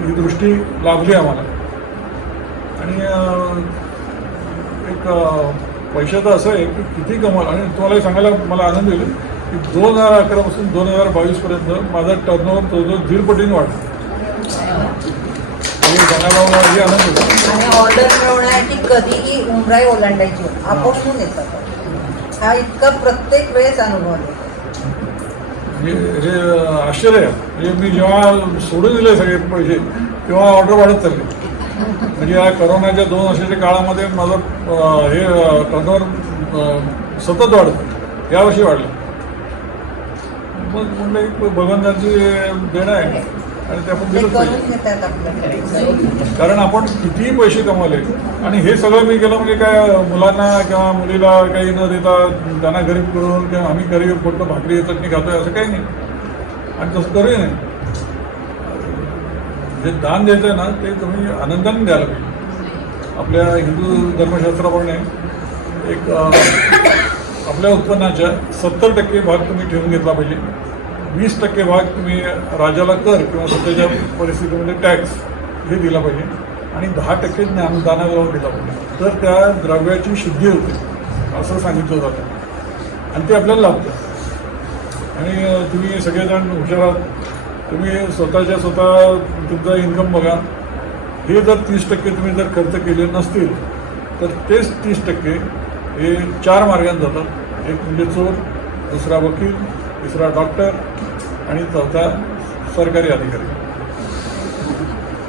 ही दृष्टी लाभली आम्हाला. आणि एक पैशाचं असं आहे की किती कमाल, आणि तुम्हाला सांगायला मला आनंद होईल की 2011 पासून 2022पर्यंत माझा टर्नओव्हर जवळजवळ 1.5 पटीने वाढला. आणि सांगायला मला हे आनंद होतो. आणि ऑर्डर मिळवण्यासाठी कधीही उमराई ओलांडायची आपोआपून येतात. हा इतका प्रत्येक वेळेस अनुभव आहे. हे आश्चर्य आहे. म्हणजे मी जेव्हा सोडून दिले सगळे पैसे तेव्हा ऑर्डर वाढत चालले. म्हणजे या करोनाच्या 2 वर्षाच्या काळामध्ये माझं हे टर्नओव्हर सतत वाढतं, यावर्षी वाढलं. मग म्हटलं भगवंतांची देणं आहे आणि ते आपण ते दिलंच पाहिजे. करून घेतात आपल्याकडे. कारण आपण कितीही पैसे कमवले आणि हे सगळं मी केलं म्हणजे काय मुलांना किंवा मुलीला काही न देता त्यांना गरीब करून किंवा आम्ही गरीब फक्त भाकरी चटणी खातोय असं काही नाही आणि तसं करूही नाही. जे दान द्यायचं आहे ना ते तुम्ही आनंदाने द्यायला पाहिजे. आपल्या हिंदू धर्मशास्त्राप्रमाणे एक आपल्या उत्पन्नाच्या 70% भाग तुम्ही ठेवून घेतला पाहिजे. 20% भाग तुम्ही राजाला कर किंवा स्वतःच्या परिस्थितीमध्ये टॅक्स हे दिला पाहिजे आणि 10% ज्ञानदानाला दिला पाहिजे. तर त्या द्रव्याची शुद्धी होते असं सांगितलं जातं आणि ते आपल्याला लाभतं. आणि तुम्ही सगळेजण हुशार आहात. तुम्ही स्वतः तुमचा इन्कम बघा. हे जर 30% तुम्ही जर खर्च केले नसतील तर तेच 30% हे 4 मार्गाने जातात. एक म्हणजे चोर, दुसरा वकील, तिसरा डॉक्टर आणि चौथा सरकारी अधिकारी.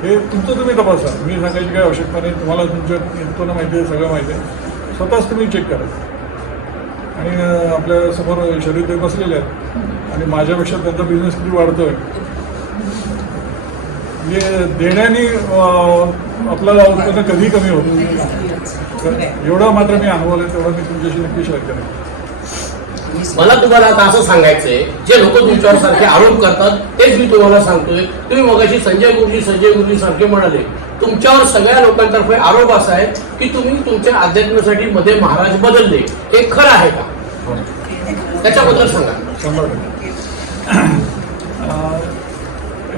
हे तुमचं तुम्ही तपासा. मी सांगायची काही आवश्यकता नाही. तुम्हाला तुमच्या उत्पन्न माहिती आहे, सगळं माहिती आहे. स्वतःच तुम्ही चेक करा. आणि आपल्यासमोर शरीर ते बसलेले आहेत आणि माझ्यापेक्षा त्यांचा बिझनेस किती वाढतोय. म्हणजे देण्याने आपल्याला उत्पन्न कधी कमी होतं. एवढं मात्र मी अनुभवलं, तेवढं मी तुमच्याशी नक्की शेअर करेन. मला तुम्हाला आता असं सांगायचंय, जे लोक तुमच्यावर सारखे आरोप करतात तेच मी तुम्हाला सांगतोय. तुम्ही मगाशी संजय गुरुजी सारखे म्हणाले, तुमच्यावर सगळ्या लोकांतर्फे आरोप असा आहे की तुम्ही तुमच्या अध्यात्मासाठी मध्ये महाराज बदलले. हे खरं आहे का? त्याच्याबद्दल सांगा. 100%.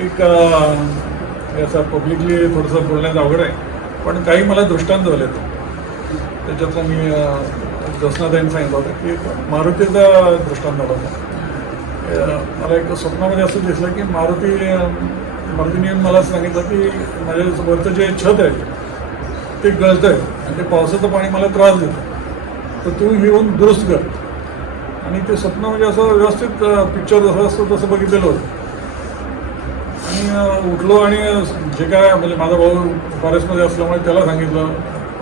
एक असं पब्लिकली थोडंसं बोलण्याचं अवघड आहे, पण काही मला दृष्टांत झाले. त्याच्यातलं मी जसनाताईंनी सांगितलं होतं की मारुतीचा दृष्टांत झाला होता. मला एक स्वप्नामध्ये असं दिसलं की मारुतीने मला सांगितलं की माझ्या वरचं जे छत आहे ते गळतं आहे आणि ते पावसाचं पाणी मला त्रास देतं, तर तू येऊन दुरुस्त कर. आणि ते स्वप्न म्हणजे असं व्यवस्थित पिक्चर जसं असतं तसं बघितलेलं होतं. आणि उठलो आणि जे काय म्हणजे माझा भाऊ फॉरेस्टमध्ये असल्यामुळे त्याला सांगितलं,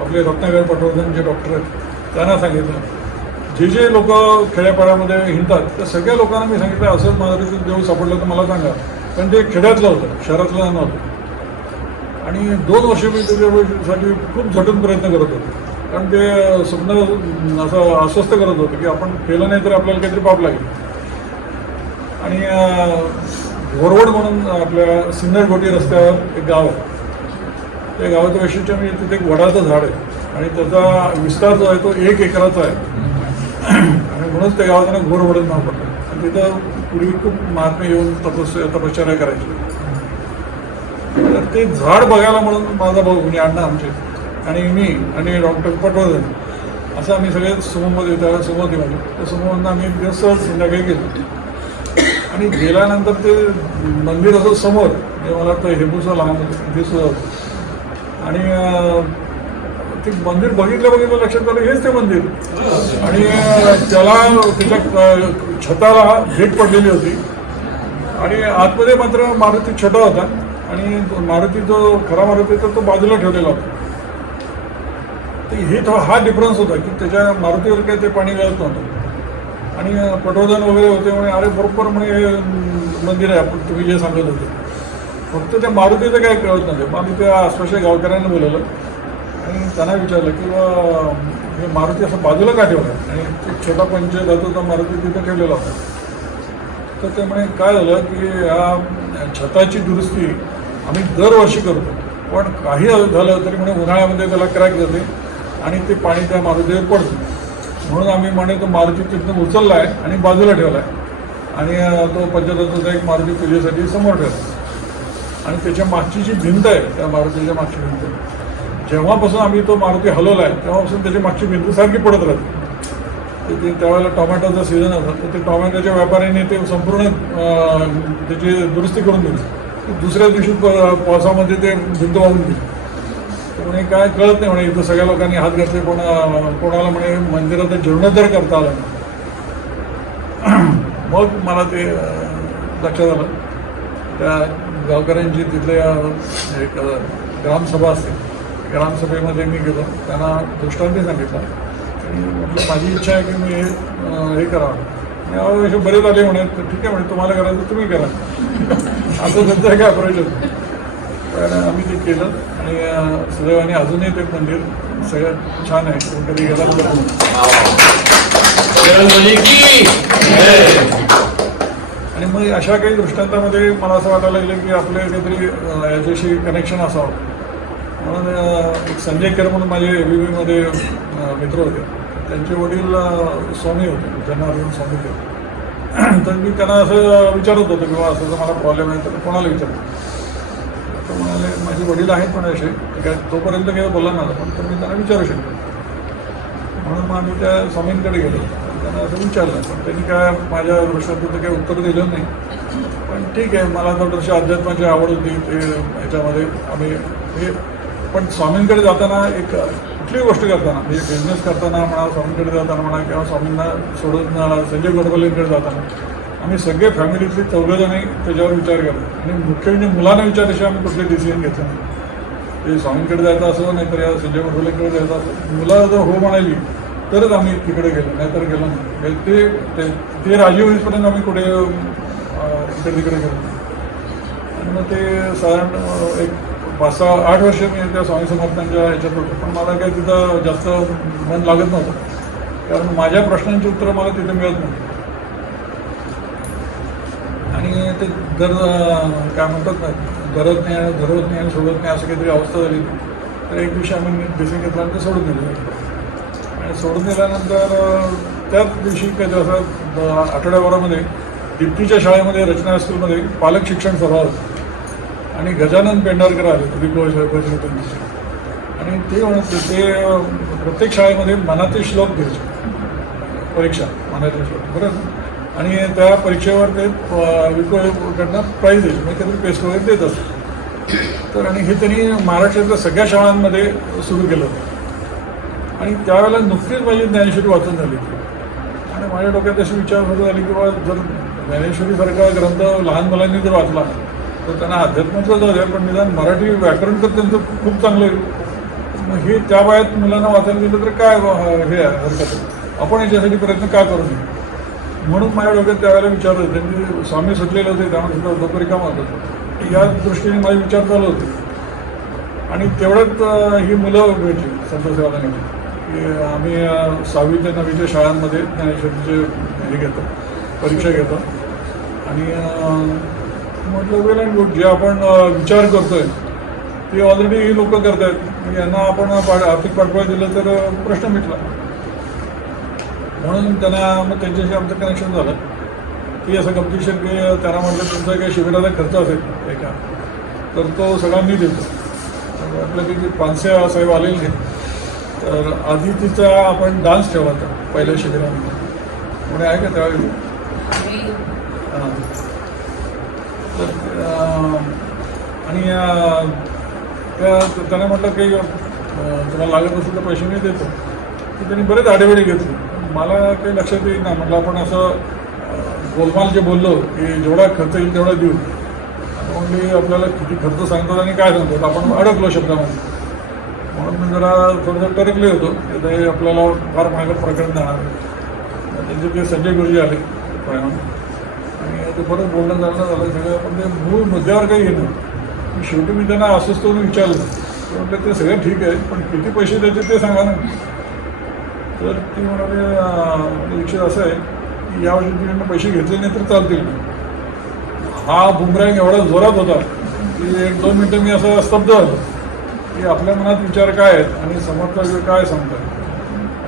आपले रत्नाकर पटवर्धन जे डॉक्टर आहेत त्यांना सांगितलं, जे लोक खेड्यापाड्यामध्ये हिंडतात त्या सगळ्या लोकांना मी सांगितलं असं मारुतीचं देऊळ सापडलं तर मला सांगा. पण ते खेड्यातलं होतं, शहरातलं नव्हतं. आणि 2 वर्ष मी त्याच्यासाठी खूप झटून प्रयत्न करत होतो, कारण ते स्वप्न असं अस्वस्थ करत होतं की आपण केलं नाही तर आपल्याला काहीतरी पाप लागेल. आणि घोरवड म्हणून आपल्या सिन्नर-घोटी रस्त्यावर एक गाव आहे. त्या गावाचं वैशिष्ट्य म्हणजे तिथे एक वडाचं झाड आहे आणि त्याचा विस्तार जो आहे तो 1 एकराचा आहे आणि म्हणूनच त्या गावात त्यांना घोरवडच नाव पडतं. आणि तिथं पूर्वी खूप महात्मे येऊन तपश्चर्या करायची. तर ते झाड बघायला म्हणून माझा भाऊ म्हणजे अण्णा आमचे आणि मी आणि डॉक्टर पटवर्धन असं आम्ही सगळे समूहमध्ये त्यावेळेला समूह दिला. त्या समूहांना आम्ही एक दिवस सहज संध्याकाळी गेलो आणि गेल्यानंतर ते मंदिर असं समोर म्हणजे मला वाटतं हेबूचं लहान दिसत होतं. आणि ते मंदिर बघितलं लक्षात आलं हेच ते मंदिर. आणि त्याला त्याच्या छताला भेट पडलेली होती आणि आतमध्ये मात्र मारुती छोटा होता आणि मारुती जो खरा मारुती तो बाजूला ठेवलेला होता. तर हे हा डिफरन्स होता की त्याच्या मारुतीवर काही ते पाणी गळत नव्हतं. आणि पटवर्धन वगैरे होते म्हणे अरे बरोबर म्हणे हे मंदिर आहे आपण तुम्ही जे सांगत होते. फक्त त्या मारुतीचं काय कळत नव्हतं. मग आम्ही त्या आसपासच्या गावकऱ्यांना बोलवलं आणि त्यांना विचारलं की हे मारुती असं बाजूला का ठेवलं आणि एक छोटा पंचधातूचा मारुती तिथं ठेवलेला होता. तर ते म्हणे काय झालं की या छताची दुरुस्ती आम्ही दरवर्षी करतो, पण काही झालं तरी म्हणे उन्हाळ्यामध्ये त्याला क्रॅक जाते आणि ते पाणी त्या मारुतीवर पडतं. म्हणून आम्ही म्हणे तो मारुती तिथून उचलला आहे आणि बाजूला ठेवला आहे आणि तो पंचधातूचा एक मारुती पूजेसाठी समोर ठेवला. आणि त्याच्या मागची जी भिंत आहे त्या मारुतीच्या मागची भिंत जेव्हापासून आम्ही तो मारुती हलवला आहे तेव्हापासून त्याची मागची भिंत सारखी पडत राहते. तर ते त्यावेळेला टोमॅटोचा सीझन होता तर ते टोमॅटोच्या व्यापाऱ्यांनी ते संपूर्ण त्याची दुरुस्ती करून दिली. दुसऱ्या दिवशी पावसामध्ये ते भिंत वाहून गेली. तर म्हणे काय कळत नाही म्हणे इथं सगळ्या लोकांनी हात घातले, कोणाला म्हणे मंदिरात जीर्णोद्धार करता आला. मग मला ते लक्षात आलं त्या गावकऱ्यांची तिथल्या एक ग्रामसभा असते, ग्रामसभेमध्ये मी गेलो, त्यांना दृष्टांती सांगितला आणि म्हटलं माझी इच्छा आहे की मी हे करावं. आणि असे बरेच आले म्हणे, तर ठीक आहे म्हणे, तुम्हाला करायचं तुम्ही करा. असं त्यांचं काय अप्रोच होतं. पण आम्ही ते केलं आणि सुदैवाने अजूनही ते मंदिर सगळं छान आहे. तुम्ही कधी गेला तर आणि मग अशा काही दृष्टांतामध्ये मला असं वाटायला लागलं की आपलं काहीतरी याच्याशी कनेक्शन असावं. म्हणून एक संजय केर म्हणून माझे ABBमध्ये मित्र होते, त्यांचे वडील स्वामी होते, जनार्दन स्वामी होते. तर मी त्यांना असं विचारत होतो की बाबा असं जर मला प्रॉब्लेम आहे तर कोणाला विचारतो. तर म्हणाले माझे वडील आहेत पण असे, काय तोपर्यंत काही बोलला नव्हता, पण तर मी त्यांना विचारू शकतो. म्हणून मग आम्ही त्या स्वामींकडे गेलो, त्यांना असं विचारलं, पण त्यांनी काय माझ्या दृष्टात काही उत्तर दिलं नाही. पण ठीक आहे, मला थोडीशी अध्यात्माची आवड होती ते ह्याच्यामध्ये आम्ही हे. पण स्वामींकडे जाताना एक कुठलीही गोष्ट करताना, म्हणजे बिझनेस करताना म्हणा, स्वामींकडे जाताना म्हणा, किंवा स्वामींना सोडून संजय गोडबोलेंकडे जाताना आम्ही सगळे फॅमिलीतले चौघजणी त्याच्यावर विचार करतो. आणि मुख्य म्हणजे मुलांना विचारल्याशिवाय आम्ही कुठले डिसिजन घेतो नाही. ते स्वामींकडे जायचं असं नाहीतर या संजय गोडबोलेंकडे जायचं असं, मुलं जर हो म्हणाली तरच आम्ही तिकडे गेलो, नाहीतर गेलो नाही. ते राजी होईपर्यंत आम्ही कुठे इकडे तिकडे गेलो. आणि मग ते साधारण एक 5-8 वर्ष मी त्या स्वामी समर्थांच्या ह्याच्यात होतो, पण मला काही तिथं जास्त मन लागत नव्हतं, कारण माझ्या प्रश्नांची उत्तरं मला तिथे मिळत नव्हती. आणि ते जर काय म्हणतात ना, धरत नाही आणि सोडत नाही असं काहीतरी अवस्था झाली. तर एक दिवशी आम्ही डिसिजन घेतला आणि ते सोडून दिलं. आणि सोडून दिल्यानंतर त्याच दिवशी काहीतरी असं आठवड्याभरामध्ये दीप्तीच्या शाळेमध्ये, रचना हायस्कूलमध्ये पालक शिक्षण सभा होती. आणि गजानन पेंढारकर आले होते. आणि ते म्हणत ते प्रत्येक शाळेमध्ये मनाचे श्लोक घ्यायचे, परीक्षा मनाचे श्लोक बरं. आणि त्या परीक्षेवर ते विकोकडनं प्राईज द्यायचे, म्हणजे काहीतरी पेस्ट वगैरे देत असते. तर आणि हे त्यांनी महाराष्ट्रातल्या सगळ्या शाळांमध्ये सुरू केलं होतं. आणि त्यावेळेला नुकतीच माझी ज्ञानेश्वरी वाचून झाली आणि माझ्या डोक्यात अशी विचार झाली की बाबा जर ज्ञानेश्वरीसारखा ग्रंथ लहान मुलांनी जर वाचला तर त्यांना अध्यात्माचं जाऊ द्या, पण निदान मराठी व्याकरण तर त्यांचं खूप चांगलं आहे. मग हे त्या वयात मुलांना वाचायला दिलं तर काय हे हरकत आहे, आपण याच्यासाठी प्रयत्न का करू नये. म्हणून माझ्या डोक्यात त्यावेळेला विचार होते. त्यांनी स्वामी सुटलेले होते, त्यामुळे सुद्धा डोकं रिकामं होतं. या दृष्टीने माझे विचार चालू होते. आणि तेवढ्यात ही मुलं भेटली संतसेवादांची की आम्ही 6वी ते 9वीच्या शाळांमध्ये ज्ञानेश्वरीचे हे घेतो, परीक्षा घेतो. आणि म्हटलं वेल अँड गुड, जे आपण विचार करतोय ते ऑलरेडी ही लोक करत आहेत, यांना आपण आर्थिक पाठबळ दिलं तर प्रश्न मिटला. म्हणून त्यांना मग त्यांच्याशी आमचं कनेक्शन झालं की असं गमतीशीर की त्यांना म्हटलं तुमचा काही शिबिराचा खर्च असेल एका तर तो सगळा मी देतो. म्हटलं की पानसे साहेब आलेले नाही, तर आधी तिचा आपण डान्स ठेवायचा पहिल्या शिबिरामध्ये. कोणी आहे का त्यावेळी? हां. तर आणि त्याने म्हटलं की तुम्हाला लागत असेल तर पैसे मी देतो. की त्यांनी बरेच आडेवेळे घेतले. मला काही लक्षात येईल ना, म्हटलं आपण असं गोलमाल जे बोललो की जेवढा खर्च येईल तेवढा देऊ. म्हणजे आपल्याला किती खर्च सांगतात आणि काय सांगतात आपण अडकलो शब्दामध्ये. म्हणून मी जरा थोडंसं टरकले होतो. ते आपल्याला फार मागं प्रकरण जाणार. त्यांचे ते संजय गुरुजी आले आणि ते परत बोलणं झालं सगळं, पण ते मूळ मुद्द्यावर काही येणं. शेवटी मी त्यांना अस्वस्थ होऊन विचारलं, म्हटलं ते सगळं ठीक आहे पण किती पैसे द्यायचे ते सांगा ना. तर ती म्हणाले विषय असं आहे की यावर्षी तिकडनं पैसे घेतले नाही तर चालतील. हा बुमरँग एवढा जोरात होता की 1-2 मिनटं मी असं स्तब्ध झालो की आपल्या मनात विचार काय आहेत आणि समोरचा काय सांगतात.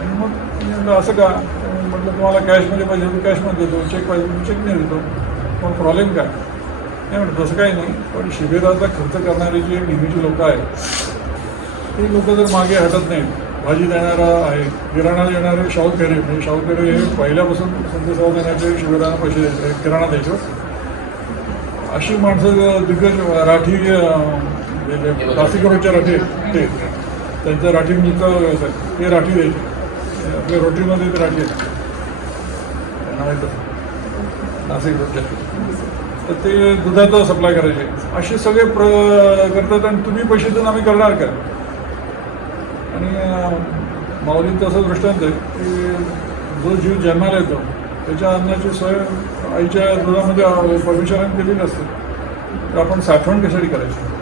आणि मग म्हटलं असं का, म्हटलं तुम्हाला कॅशमध्ये पाहिजे तर कॅशमध्ये देतो, चेक पाहिजे तर चेकने देतो, पण प्रॉब्लेम काय नाही. म्हटलं तसं काही नाही, पण शिबिराचा खर्च करणारी जी नेहमीची लोकं आहेत ती लोकं जर मागे हटत नाहीत. भाजी देणारा आहे, किराणा देणारे शाहूखेडे, म्हणजे शाहूखेडे हे पहिल्यापासून संतसेवा देण्याचे शिबिरांना पैसे द्यायचे, किराणा द्यायचे. अशी माणसं दिग्गज राठी नाशिकरोडच्या राठी ते त्यांचं राठी मिळतं व्यवसाय, ते राठी द्यायचे. आपल्या रोटरीमध्ये ते राठी आहेत त्यांना माहीत असतं. नाशिक रोडच्या तर ते दुधाचं सप्लाय करायचे असे सगळे करतात आणि तुम्ही पैसे देऊन आम्ही करणार का. आणि माऊलींचं असं दृष्टांत आहे की जो जीव जन्माला येतो त्याच्या अन्नाची सोय आईच्या दुधामध्ये परमेश्वरांनी केलेली असते तर आपण साठवण कशासाठी करायची.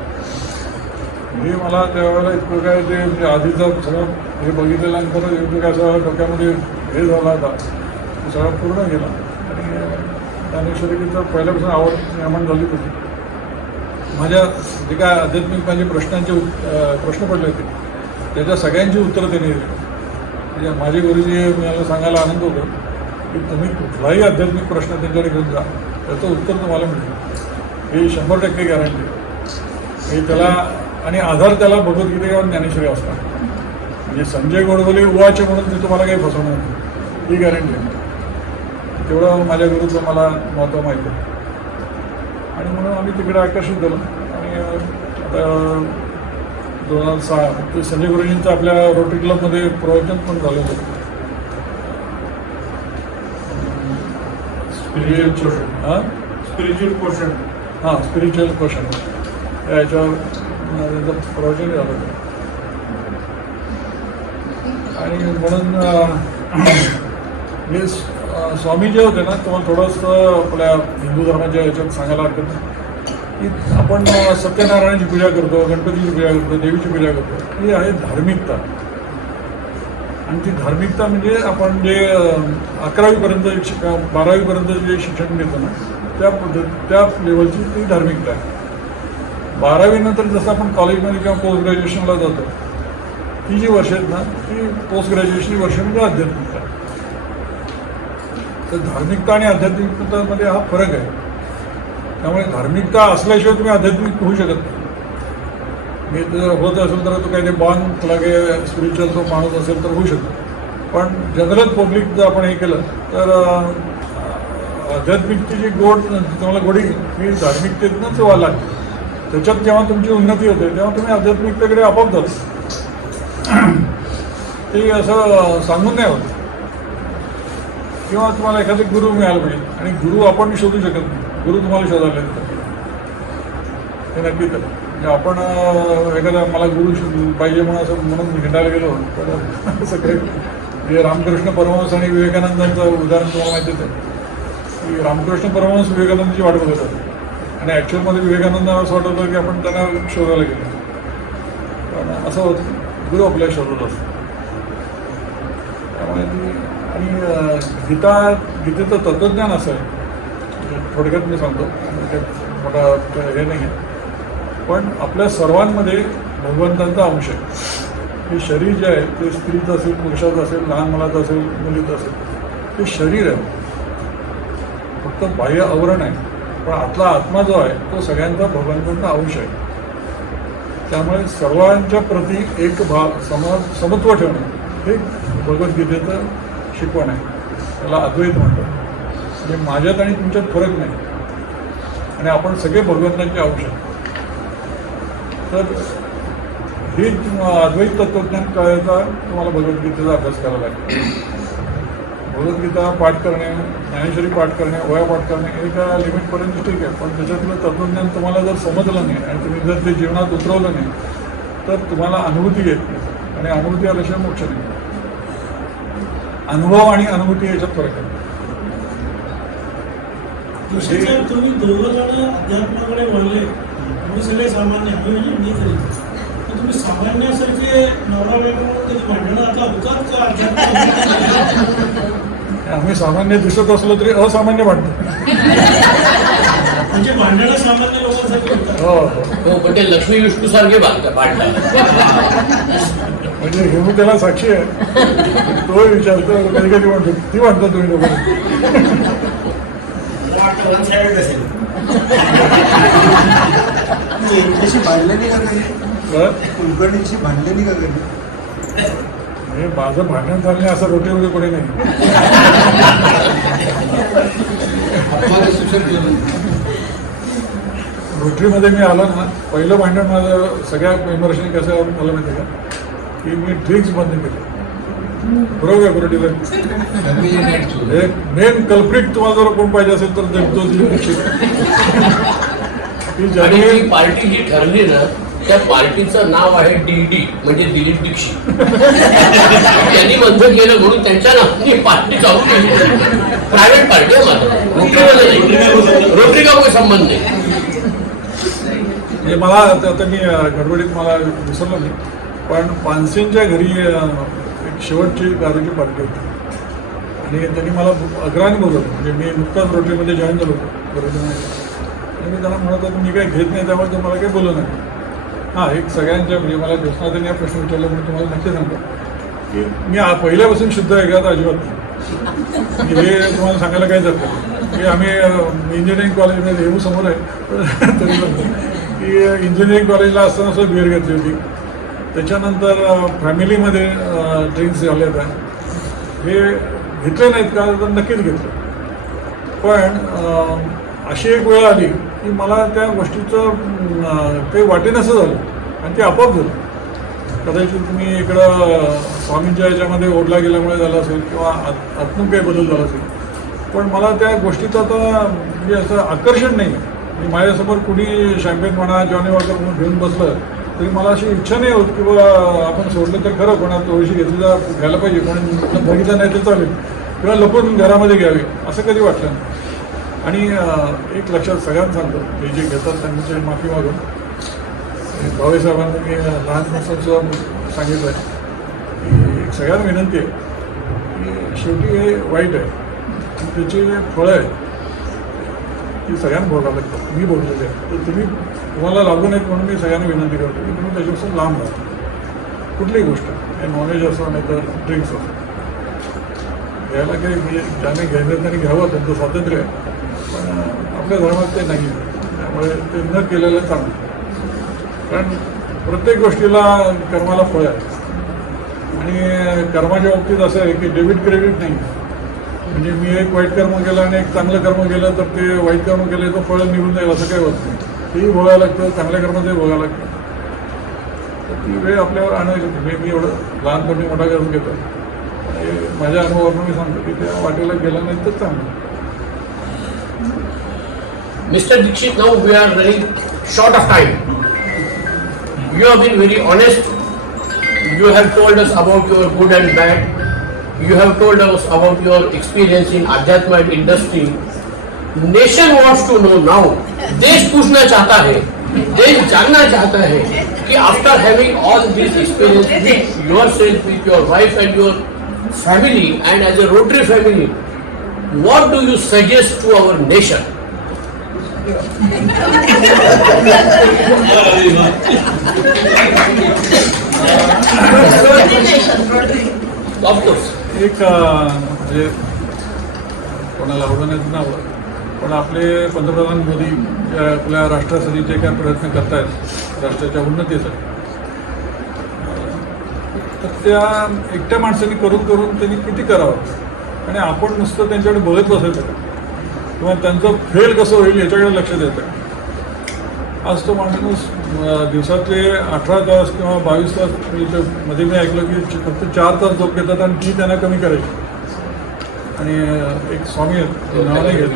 हे मला त्यावेळेला इतकं काय ते म्हणजे आधीचं सगळं हे बघितल्यानंतर इतकं काय असं डोक्यामध्ये हे झाला होता ते सगळं पूर्ण गेला. आणि ज्ञानेश्वरीचं पहिल्यापासून आवड निर्माण झाली होती. माझ्या जे काय आध्यात्मिक माझे प्रश्नांचे प्रश्न पडले होते त्याच्या सगळ्यांची उत्तरं त्यांनी दिली. म्हणजे माझे गुरुजी मला सांगायला आनंद होतो की तुम्ही कुठलाही आध्यात्मिक प्रश्न त्यांच्याकडे घेऊन जा त्याचं उत्तर तुम्हाला मिळेल हे 100% गॅरंटी. हे त्याला आणि आधार त्याला भगवद्गीता किंवा ज्ञानेश्वरी असतात. म्हणजे संजय गोडबोले उवाचे म्हणून ते तुम्हाला काही फसवणार नाही ही गॅरंटी आहे. तेवढं माझ्या गुरुचं मला महत्त्व माहिती आहे. आणि म्हणून आम्ही तिकडे आकर्षित झालो. आणि आता 2006 ते संजय गुरुजींचं आपल्या रोटरी क्लबमध्ये प्रवचन पण झालं होतं. स्पिरिच्युअल पोर्शन हां स्पिरिच्युअल क्वेश्चन याच्यावर त्यांचं प्रवचन झालं होतं. आणि म्हणून हे स्वामी जे होते ना तुम्हाला थोडंसं आपल्या हिंदू धर्माच्या याच्यात सांगायला हरकत नाही की आपण सत्यनारायणाची पूजा करतो, गणपतीची पूजा करतो, देवीची पूजा करतो. ही आहे धार्मिकता. आणि ती धार्मिकता म्हणजे आपण जे 11वीपर्यंत 12वीपर्यंत जे शिक्षण घेतो ना त्या लेवलची ती धार्मिकता आहे. 12वीनंतर जसं आपण कॉलेजमध्ये किंवा पोस्ट ग्रॅज्युएशनला जातो ती जी वर्ष आहेत ना ती पोस्ट ग्रॅज्युएशन वर्ष म्हणजे आध्यात्मिकता. तर धार्मिकता आणि आध्यात्मिकतेमध्ये हा फरक आहे. त्यामुळे धार्मिकता असल्याशिवाय तुम्ही आध्यात्मिक होऊ शकत नाही. मी जर होत असेल तर तो काही ते बॉर्न लागे स्पिरिच्युअल तो माणूस असेल तर होऊ शकतो. पण जनरल पब्लिक जर आपण हे केलं तर आध्यात्मिकतेची जी गोड तुम्हाला गोडी ही धार्मिकतेतूनच व्हायला लागते. त्याच्यात जेव्हा तुमची उन्नती होते तेव्हा तुम्ही आध्यात्मिकतेकडे आपोआप जातो. ते असं सांगून नाही होत. किंवा तुम्हाला एखादे गुरु मिळाला पाहिजे आणि गुरु आपण शोधू शकत नाही. गुरु तुम्हाला शोधायला येतात हे नक्की तर. म्हणजे आपण एखादा मला गुरु पाहिजे म्हणून असं म्हणून हिंडायला गेलो तर सगळे जे रामकृष्ण परमहंस आणि विवेकानंदांचं उदाहरण तुम्हाला माहितीच आहे की रामकृष्ण परमहंस विवेकानंदाची वाट बघत होते आणि ॲक्च्युअलमध्ये विवेकानंदांना असं वाटत होतं की आपण त्यांना शोधायला गेलो. पण असं होतं गुरु आपल्याला शोधत असतो. त्यामुळे आणि गीतेचं तत्त्वज्ञान असं आहे थोडक्यात मी सांगतो म्हणजे मोठा हे नाही आहे. पण आपल्या सर्वांमध्ये भगवंतांचा अंश आहे. हे शरीर जे आहे ते स्त्रीचं असेल, पुरुषाचं असेल, लहान मुलाचं असेल, मुलीचं असेल, ते शरीर आहे. फक्त बाह्य आवरण आहे. पण आतला आत्मा जो आहे तो सगळ्यांचा भगवंतांचा अंश आहे. त्यामुळे सर्वांच्या प्रती एक समत्व ठेवणं हे भगवद्गीतेचं शिकवण आहे. त्याला अद्वैत म्हणतात. म्हणजे माझ्यात आणि तुमच्यात फरक नाही आणि आपण सगळे भगवंतांचे अंश आहेत. तर हे अद्वैत तत्त्वज्ञान कळायचा तुम्हाला भगवद्गीतेचा अभ्यास करावा लागेल. भगवद्गीता पाठ करणे, ज्ञानेश्वरी पाठ करणे, ओया पाठ करणे हे एका लिमिटपर्यंत ठीक आहे. पण त्याच्यातलं तत्त्वज्ञान तुम्हाला जर समजलं नाही आणि तुम्ही जर ते जीवनात उतरवलं नाही तर तुम्हाला अनुभूती येत नाही आणि अनुभूती आल्याशिवाय मोक्ष नाही. अनुभव आणि अनुभूती याच्यात फरक आहे. तुम्ही दोघं जण अध्यात्माकडे वळले. तुम्ही सगळे सामान्य म्हणजे मी तरी तुम्ही सामान्यासारखे नवरा बायको म्हणून त्याची भांडणं आता होतात का अध्यात्म? आम्ही सामान्य दिसत असलो तरी असामान्य वाटतो. म्हणजे भांडणं सामान्य लोकांसारखी होतात. हो पण ते लक्ष्मी विष्णू सारखे भांडतात. म्हणजे हे मी त्याला साक्षी आहे. तो विचारतो कधी कधी म्हणतो ती म्हणतो तुम्ही लोक एकट्याशी भांडलेली का कधी? कुलकर्णीशी भांडलेली का कधी? हे माझं भांडण झालं असं रोटीमध्ये कोणी नाही. रोटरीमध्ये मी आलो ना पहिलं भांडण माझं सगळ्या मेंबर्सनी कसं झालं माहिती का की मी ड्रिंक्स बंद केले. बरोबर एक मेन कल्प्रिट तुम्हाला जर कोण पाहिजे असेल तर तो दिलीप दीक्षित की आणि ज्याने ती पार्टी जी ठरली ना त्या पार्टीचं नाव आहे DD म्हणजे दिलीप दीक्षित. त्यांनी बंद केलं म्हणून त्यांच्या नावाने पार्टी चालू केली. प्रायव्हेट पार्टी आहे माझं, मुख्यमंत्री नाही, रोटरी का काही संबंध नाही. म्हणजे मला आता मी गडबडीत मला विसरलो नाही, पण पानसेंच्या घरी एक शेवटची दारूची पार्टी होती आणि त्यांनी मला अग्राने बोलवलं. म्हणजे मी नुकताच रोटरीमध्ये जॉईन झालो होतो रोटरीमध्ये आणि मी त्यांना म्हणत होतो मी काही घेत नाही त्यामुळे तुम्हाला काही बोललं नाही. हां, एक सगळ्यांच्या म्हणजे मला ज्योत्स्नाताईंनी हा प्रश्न विचारला म्हणून तुम्हाला नक्की सांगतो की मी पहिल्यापासून शुद्ध आहे का तर अजिबात नाही. हे तुम्हाला सांगायला काहीच हरकत नाही की आम्ही इंजिनिअरिंग कॉलेजमध्ये येऊ समोर आहे तरी म्हणतो की इंजिनिअरिंग कॉलेजला असताना सुद्धा बिअर घेतली होती. त्याच्यानंतर फॅमिलीमध्ये ड्रिंक्स झाले होत्या. हे घेतले नाहीत का तर नक्कीच घेतलं. पण अशी एक वेळ आली की मला त्या गोष्टीचं काही वाटेनसं झालं आणि ते आपोआप झालं. कदाचित तुम्ही इकडं स्वामींच्या याच्यामध्ये ओढला गेल्यामुळे झालं असेल किंवा आतून काही बदल झाला असेल, पण मला त्या गोष्टीचं आता म्हणजे असं आकर्षण नाही आहे. माझ्यासमोर कुणी शॅम्पेन म्हणा जॉनी वॉकर म्हणून घेऊन बसलं तरी मला अशी इच्छा नाही होत की बा आपण सोडलं तर खरं पण थोडीशी घेतली घ्यायला पाहिजे, पण बघितलं नाही तर चालेल किंवा लपून घरामध्ये घ्यावे असं कधी वाटलं नाही. आणि एक लक्षात सगळ्यांना सांगतो हे जे घेतात त्यांची माफी मागून भावेसाहेबांना मी लहानपणापासून सांगितलं आहे की एक सगळ्यांना विनंती आहे की शेवटी हे वाईट आहे आणि त्याची जे फळं आहेत ती सगळ्यांना भोगावं लागतात. मी भोगलेले आहे तर तुम्हाला लागू नाहीत म्हणून मी सगळ्यांना विनंती करतो की तुम्ही त्याच्यापासून लांब राहा. कुठलीही गोष्ट हे नॉनव्हेज असो नाही तर ड्रिंक्स असो घ्यायला काही म्हणजे ज्याने घ्यायचं त्यांनी घ्यावं त्यांचं स्वातंत्र्य आहे, पण आपल्या धर्मात ते नाही. त्यामुळे ते न केलेलं चांगलं. कारण प्रत्येक गोष्टीला कर्माला फळ आहे आणि कर्माच्या बाबतीत असं आहे की डेबिट क्रेडिट नाही. म्हणजे मी एक वाईट कर्म केलं आणि एक चांगलं कर्म केलं तर ते वाईट कर्म केलं तर फळ निघून जाईल असं काही होत नाही. तेही भोगायला लागतं, चांगल्या कर्माचंही भोगायला लागतं. तर ती वेळ आपल्यावर आणायची होती. मी एवढं लहानपणी मोठा करून घेतो माझ्या अनुभवावरून मी सांगतो की त्या वाटेला गेला नाही तर चांगलं. Mr. Dixit, now we are running short of time. You have been very honest. You have told us about your good and bad. You have told us about your experience in Adhyatma industry. Nation wants to know now. देश पूछना चाहता है, देश जानना चाहता है कि after having all this experience with yourself, with your wife and your family and as a Rotary family, what do you suggest to our nation? Of course. एक म्हणजे कोणाला आवडं नाही नाव पण आपले पंतप्रधान मोदी आपल्या राष्ट्रासाठी जे काय प्रयत्न करत आहेत राष्ट्राच्या उन्नतीसाठी तर त्या एकट्या माणसांनी करून करून त्यांनी किती करावं आणि आपण नुसतं त्यांच्याकडे बघत बसायचं किंवा त्यांचं फेल कसं होईल याच्याकडे लक्ष द्यायचं. आज तो माणूस दिवसातले 18 तास किंवा 22 तास मध्ये मी ऐकलं की फक्त 4 तास झोप घेतात आणि ती त्यांना कमी करायची. आणि एक स्वामी आहेत नाव नाही घेत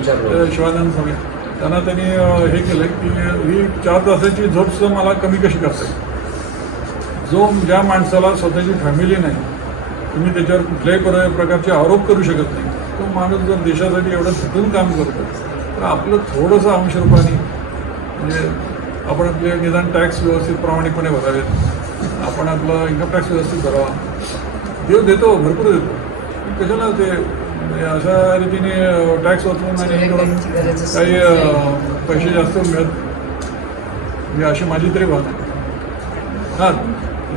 शिवानंद स्वामी त्यांना त्यांनी हे केलं की ही 4 तासाची झोपसुद्धा मला कमी कशी करता येईल. जो ज्या माणसाला स्वतःची फॅमिली नाही तुम्ही त्याच्यावर कुठल्याही प्रकारचे आरोप करू शकत नाही तो माणूस जर देशासाठी एवढं झटून काम करतो तर आपलं थोडंसं अंश रूपाने म्हणजे आपण आपले निदान टॅक्स व्यवस्थित प्रामाणिकपणे भरावेत, आपण आपलं इन्कम टॅक्स व्यवस्थित भरावा. देव देतो भरपूर देतो कशाला ते अशा रीतीने टॅक्स वाचवून आणि हे करून काही पैसे जास्त मिळत म्हणजे अशी माझी तरी भावना. हां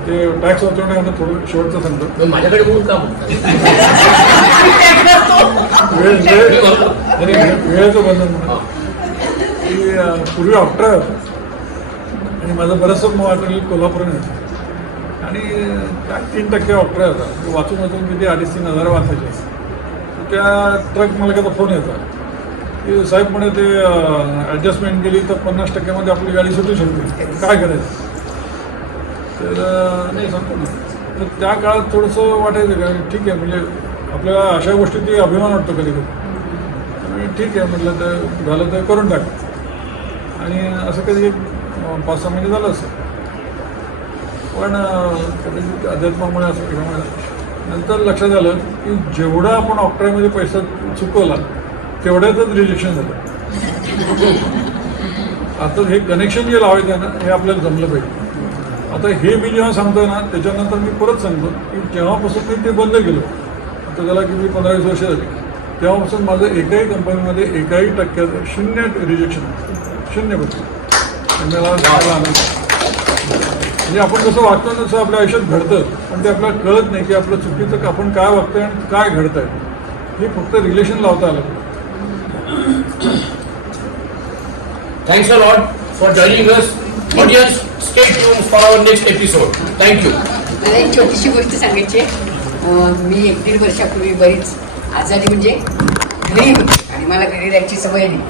ते टॅक्स वाचवण्याकडनं थोडं शेवटचं सांगतो माझ्याकडे म्हणून का वेळेचं बंधन म्हणून की पूर्वी ऑक्ट्रा होता आणि माझं बरंचसं वाटेल कोल्हापूरने होतं आणि काय 3% ऑक्ट्रा होता वाचून वाचून किती 2,500-3,000 वाचायचे. त्या ट्रक मालकाचा फोन यायचा की साहेब म्हणे ते ॲडजस्टमेंट केली तर 50% आपली गाडी सुटू शकते काय करायचं. तर नाही सांगतो ना तर त्या काळात थोडंसं वाटायचं का ठीक आहे म्हणजे आपल्याला अशा गोष्टी अभिमान वाटतो कधी कधी. त्यामुळे ठीक आहे म्हटलं तर झालं तर करून टाक. आणि असं कधी 5-6 महिने झालं असं. पण कदाचित अध्यात्मामुळे असं केल्यामुळे नंतर लक्षात आलं की जेवढा आपण ऑक्ट्रामध्ये पैसा चुकवला तेवढ्यातच रिजेक्शन झालं. आता हे कनेक्शन जे लावायचं आहे ना हे आपल्याला जमलं पाहिजे. आता हे मी जेव्हा सांगतोय ना त्याच्यानंतर मी परत सांगतो की जेव्हापासून मी ते बंद केलं, आता त्याला की मी 15-20 वर्ष झाली, तेव्हापासून माझं एकाही कंपनीमध्ये एकाही टक्क्यात 0 रिजेक्शन, 0%. मला आनंद. म्हणजे आपण जसं वागतो तसं आपल्या आयुष्यात घडतं, पण ते आपल्याला कळत नाही की आपलं चुकीचं आपण काय वागतोय आणि काय घडतंय. हे फक्त रिलेशन लावता आलं. Thanks a lot for joining us. Audience, stay tuned for our next episode. Thank you. मला एक छोटीशी गोष्ट सांगायची आहे. मी 1-1.5 वर्षापूर्वी बरीच आजारी म्हणजे घरी होते आणि मला घरी राहायची सवय नाही.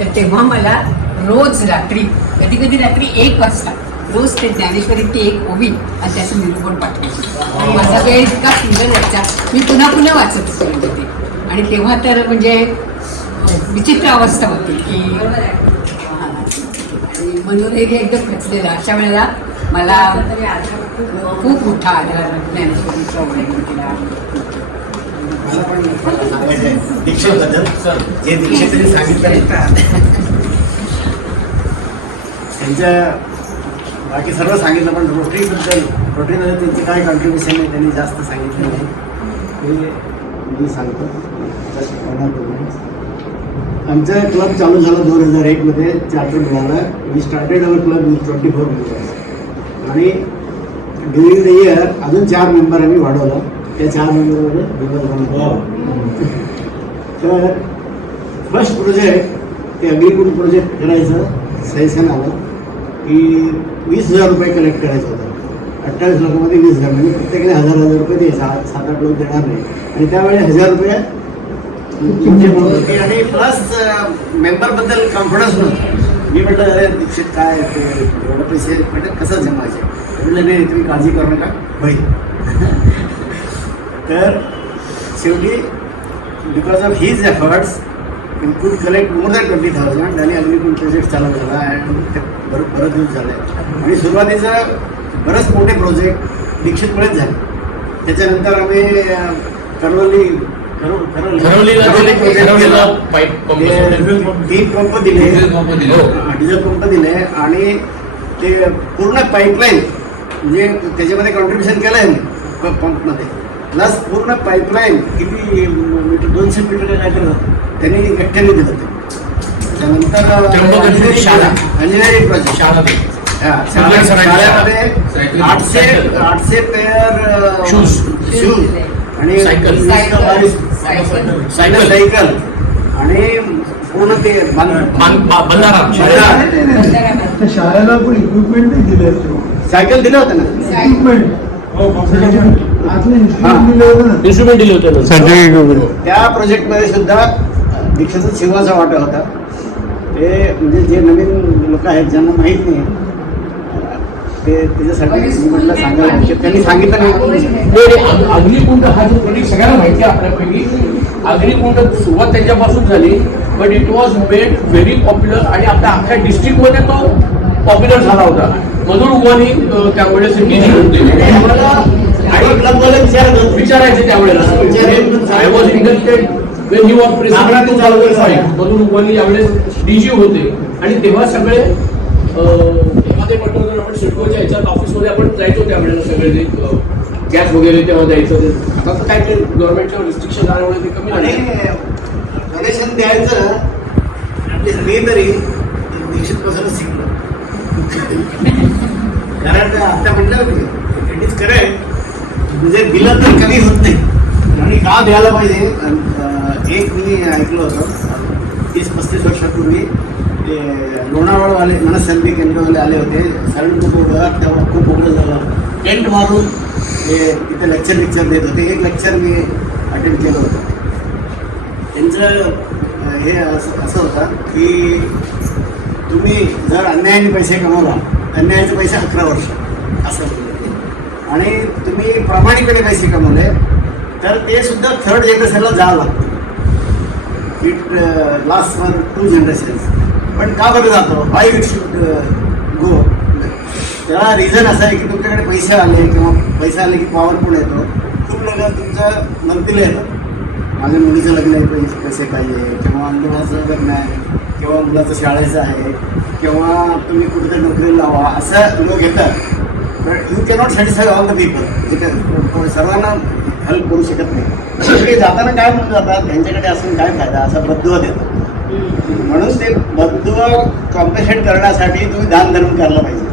तर तेव्हा मला रोज रात्री कधी कधी रात्री 1 वाजता रोज ते ज्ञानेश्वरीची एक ओवी आणि त्याचं निरूपण पाठवायचं. आणि माझा वेळ इतका सुंदर व्हायचा, मी पुन्हा पुन्हा वाचत होते. आणि तेव्हा तर म्हणजे विचित्र अवस्था होती की मनोधैर्य एकदम खचलेलं. अशा वेळेला मला खूप मोठा आधार ज्ञानेश्वरीचा ओवी केला. मला पण सांगायचं आहे दीक्षेबद्दल. जे दीक्षितांनी सांगितलं त्यांच्या बाकी सर्व सांगितलं, पण रोटरीमध्ये त्यांचं काय कॉन्ट्रीब्युशन आहे त्यांनी जास्त सांगितलं नाही. ते मी सांगतो. आमचा क्लब चालू झाला 2001मध्ये चार्टर मिळाला. We started our club with 24 members आणि ड्युरिंग द इयर अजून 4 मेंबर आम्ही वाढवला. त्या 4 मेंबरमध्ये तर फर्स्ट प्रोजेक्ट ते अग्रिकुल प्रोजेक्ट करायचं सजेशन आलं की 20,000 रुपये कलेक्ट करायचं होतं. 28 लोकांमध्ये 20,000 म्हणजे प्रत्येकाने 1,000 रुपये द्यायचे. 7-8 लोक देणार नाही. आणि त्यावेळी 1,000 रुपये होते आणि प्लस मेंबरबद्दल कॉन्फिडन्स नव्हतं. मी म्हटलं अरे दीक्षित काय ते एवढे पैसे म्हटलं कसं जमायचे. म्हटलं नाही तुम्ही काळजी करू नका होईल. तर शेवटी because of his efforts we could collect more than 20,000 आणि अग्रिकुल प्रोजेक्ट चालू झाला. आणि बरंच दिवस झाले आणि सुरुवातीचं बरेच मोठे प्रोजेक्ट दीक्षितमुळेच झाले. त्याच्यानंतर आम्ही करवली 3 पंप दिले, डिझेल पंप दिले आणि ते पूर्ण पाईपलाईन म्हणजे त्याच्यामध्ये कॉन्ट्रीब्युशन केलं आहे पंपमध्ये. प्लस पूर्ण पाईपलाईन किती मीटर 200 मीटर काय केलं त्यांनी एकट्याने दिलं. ते त्याच्यानंतर इंजिनिअरिंग प्रोजेक्ट शाळेमध्ये 800 पेअर शूज आणि सायकल आणि पूर्ण ते शाळेला पण इक्विपमेंट दिले. सायकल दिलं होतं ना. इंस्ट्रुमेंट दिले होते. त्या प्रोजेक्टमध्ये सुद्धा दीक्षाचा शिवाचा वाटा होता. ते म्हणजे जे नवीन लोक आहेत ज्यांना माहीत नाही ते त्याच्यासाठी म्हटलं सांगायला त्यांनी सांगितलं नाही. अग्निकुंड हा जो प्रोजेक्ट सगळ्यांना माहिती आहे आपल्यापैकी. अग्निकुंड सुरुवात त्याच्यापासून झाली, but it was made very popular आणि आपल्या अख्ख्या डिस्ट्रिक्टमध्ये तो पॉप्युलर झाला होता. मधुर उवानी त्यावेळेस डीजी होते. विचारायचे त्यावेळेला I was interested when he was president 2005. मधुर उवानी यावेळेस डीजी होते आणि तेव्हा सगळे तेव्हा ते म्हटलं आपण सिडकोच्या ह्याच्यात ऑफिसमध्ये आपण जायचो त्यावेळेला सगळे ते गॅस वगैरे तेव्हा द्यायचं. आता तर काय ते गव्हर्नमेंटच्या रिस्ट्रिक्शन झाल्यामुळे ते कमी आणि झाले. डोनेशन द्यायचं मी तरी दीक्षितपासूनच शिकलो. कारण आता म्हटलं इट इज करेक्ट म्हणजे दिलं तर कमी होत नाही आणि का द्यायला पाहिजे. एक मी ऐकलं होतं 30-35 वर्षापूर्वी ते लोणावळावाले मनशांती केंद्रवाले आले होते. सरण तेव्हा खूप मोठं झालं. टेंट मारून ते तिथे लेक्चर देत होते. एक लेक्चर मी अटेंड केलं होतं. त्यांचं हे असं होतं की तुम्ही जर अन्यायाने पैसे कमवला अन्यायाचे पैसे 11 वर्ष असं. आणि तुम्ही प्रामाणिकपणे पैसे कमवले तर ते सुद्धा थर्ड जनरेशनला जावं लागतं. It last for 2 generations. पण का बरं जातो? Why it should go? त्याला रिझन असं आहे की तुमच्याकडे पैसे आले किंवा पैसे आले की पॉवर पण येतो. खूप लोक तुमचं म्हणतील येतात माझ्या मुलीचं लग्न आहे, पैसे पाहिजे, किंवा मुलाचं लग्न आहे, किंवा मुलाचं शाळेचं आहे, किंवा तुम्ही कुठेतरी नोकरीला लावा, असं लोक येतात. But you cannot satisfy all the people. सर्वांना हेल्प करू शकत नाही. ते जाताना काय म्हणून जातात, त्यांच्याकडे असून काय फायदा, असा बददुवा देतात. म्हणून ते बददुवा कॉम्पेन्सेट करण्यासाठी तुम्ही दान धर्म करायला पाहिजे.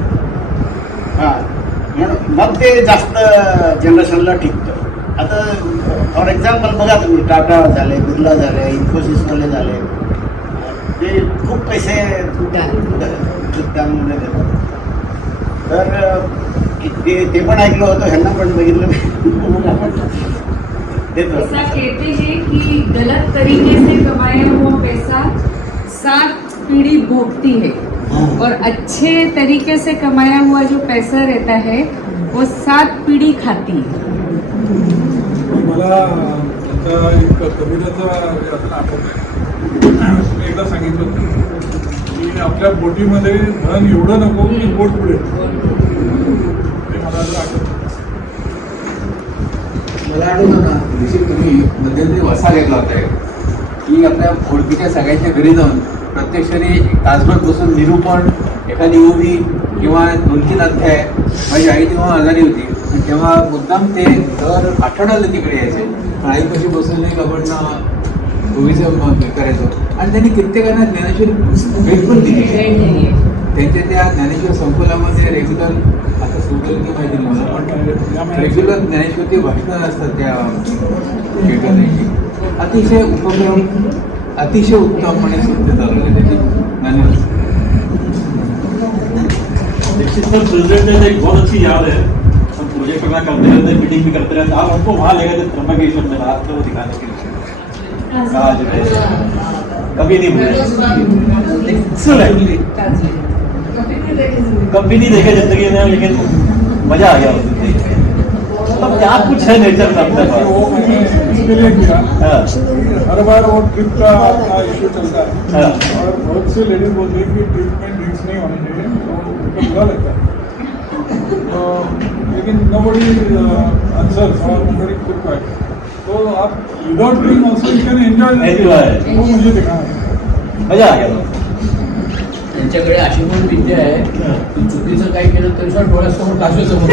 हां, म्हणून मग ते जास्त जनरेशनला टिकतं. आता फॉर एक्झाम्पल बघा तुम्ही, टाटा झाले, बिर्ला झाले, इन्फोसिसवाले झाले, ते खूप पैसे त्यामुळे देतात. तर ते पण ऐकलं होतं, ह्यांना पण बघितलं देतो. ऐसा कहते हैं कि गलत तरीके से कमाया हुआ पैसा 7 पीढ़ी भोगती है और अच्छे तरीके से कमाया हुआ जो पैसा रहता है वो 7 पीढ़ी खाती है. मला आता एक कविताचं यातून आठवत आहे. तुम्ही एकदा सांगितलं होतं की आपल्या बोटीमध्ये धन एवढं नको की बोट पुढे. ते मला आता आठवतं. मला आठवतं ना दिवशी तुम्ही मध्यंतरी वसा घेतला होता की आपल्या ओळखीच्या सगळ्यांच्या घरी जाऊन प्रत्यक्षाने तासभर बसून निरूपण, एखादी उभी किंवा 2-3 अध्याय. माझी आई तेव्हा आजारी होती, तेव्हा मुद्दाम ते दर आठवड्याला तिकडे यायचे. आईपाशी बसून एक आपण उभीचं करायचो. आणि त्यांनी कित्येकांना ज्ञानेश्वर भेट पण दिली. त्यांच्या त्या ज्ञानेश्वर संकुलामध्ये रेग्युलर, आता संकुल की माहिती नाही मला, पण रेग्युलर ज्ञानेश्वरची भाषणं असतात त्या ठिकाणी. अतिशय उपक्रम, अतिशय उत्तमपणे सुद्धा चालवले त्याची. धन्यवाद. निश्चित सर, प्रेसिडेंट ने एक बहुत अच्छी याद है. हम प्रोजेक्ट अपना करते रहते हैं, मीटिंग भी करते रहते हैं. आप हमको वहाँ ले गए थे त्र्यंबकेश्वर में, रात को दिखाने के लिए. कभी नहीं भूले. कभी नहीं देखे जिंदगी में, लेकिन मजा आ गया उस दिन देख के. मतलब क्या कुछ है नेचर में अपने पास. वो मैंने इसके लिए किया. हर बार वो ट्रिप का अपना इश्यू चलता है और बहुत से लेडीज बोलती है कि ट्रिप में ड्रिंक्स नहीं होने चाहिए, तो उनको बुरा लगता है. तो लेकिन nobody answers और nobody keep quiet. तो आप without drink also you can enjoy. वो मुझे दिखा मजा आ गया. त्यांच्याकडे अशी पण विद्या आहे की चुकीचं काही केलं तरी डोळ्यासमोर काशवी समोर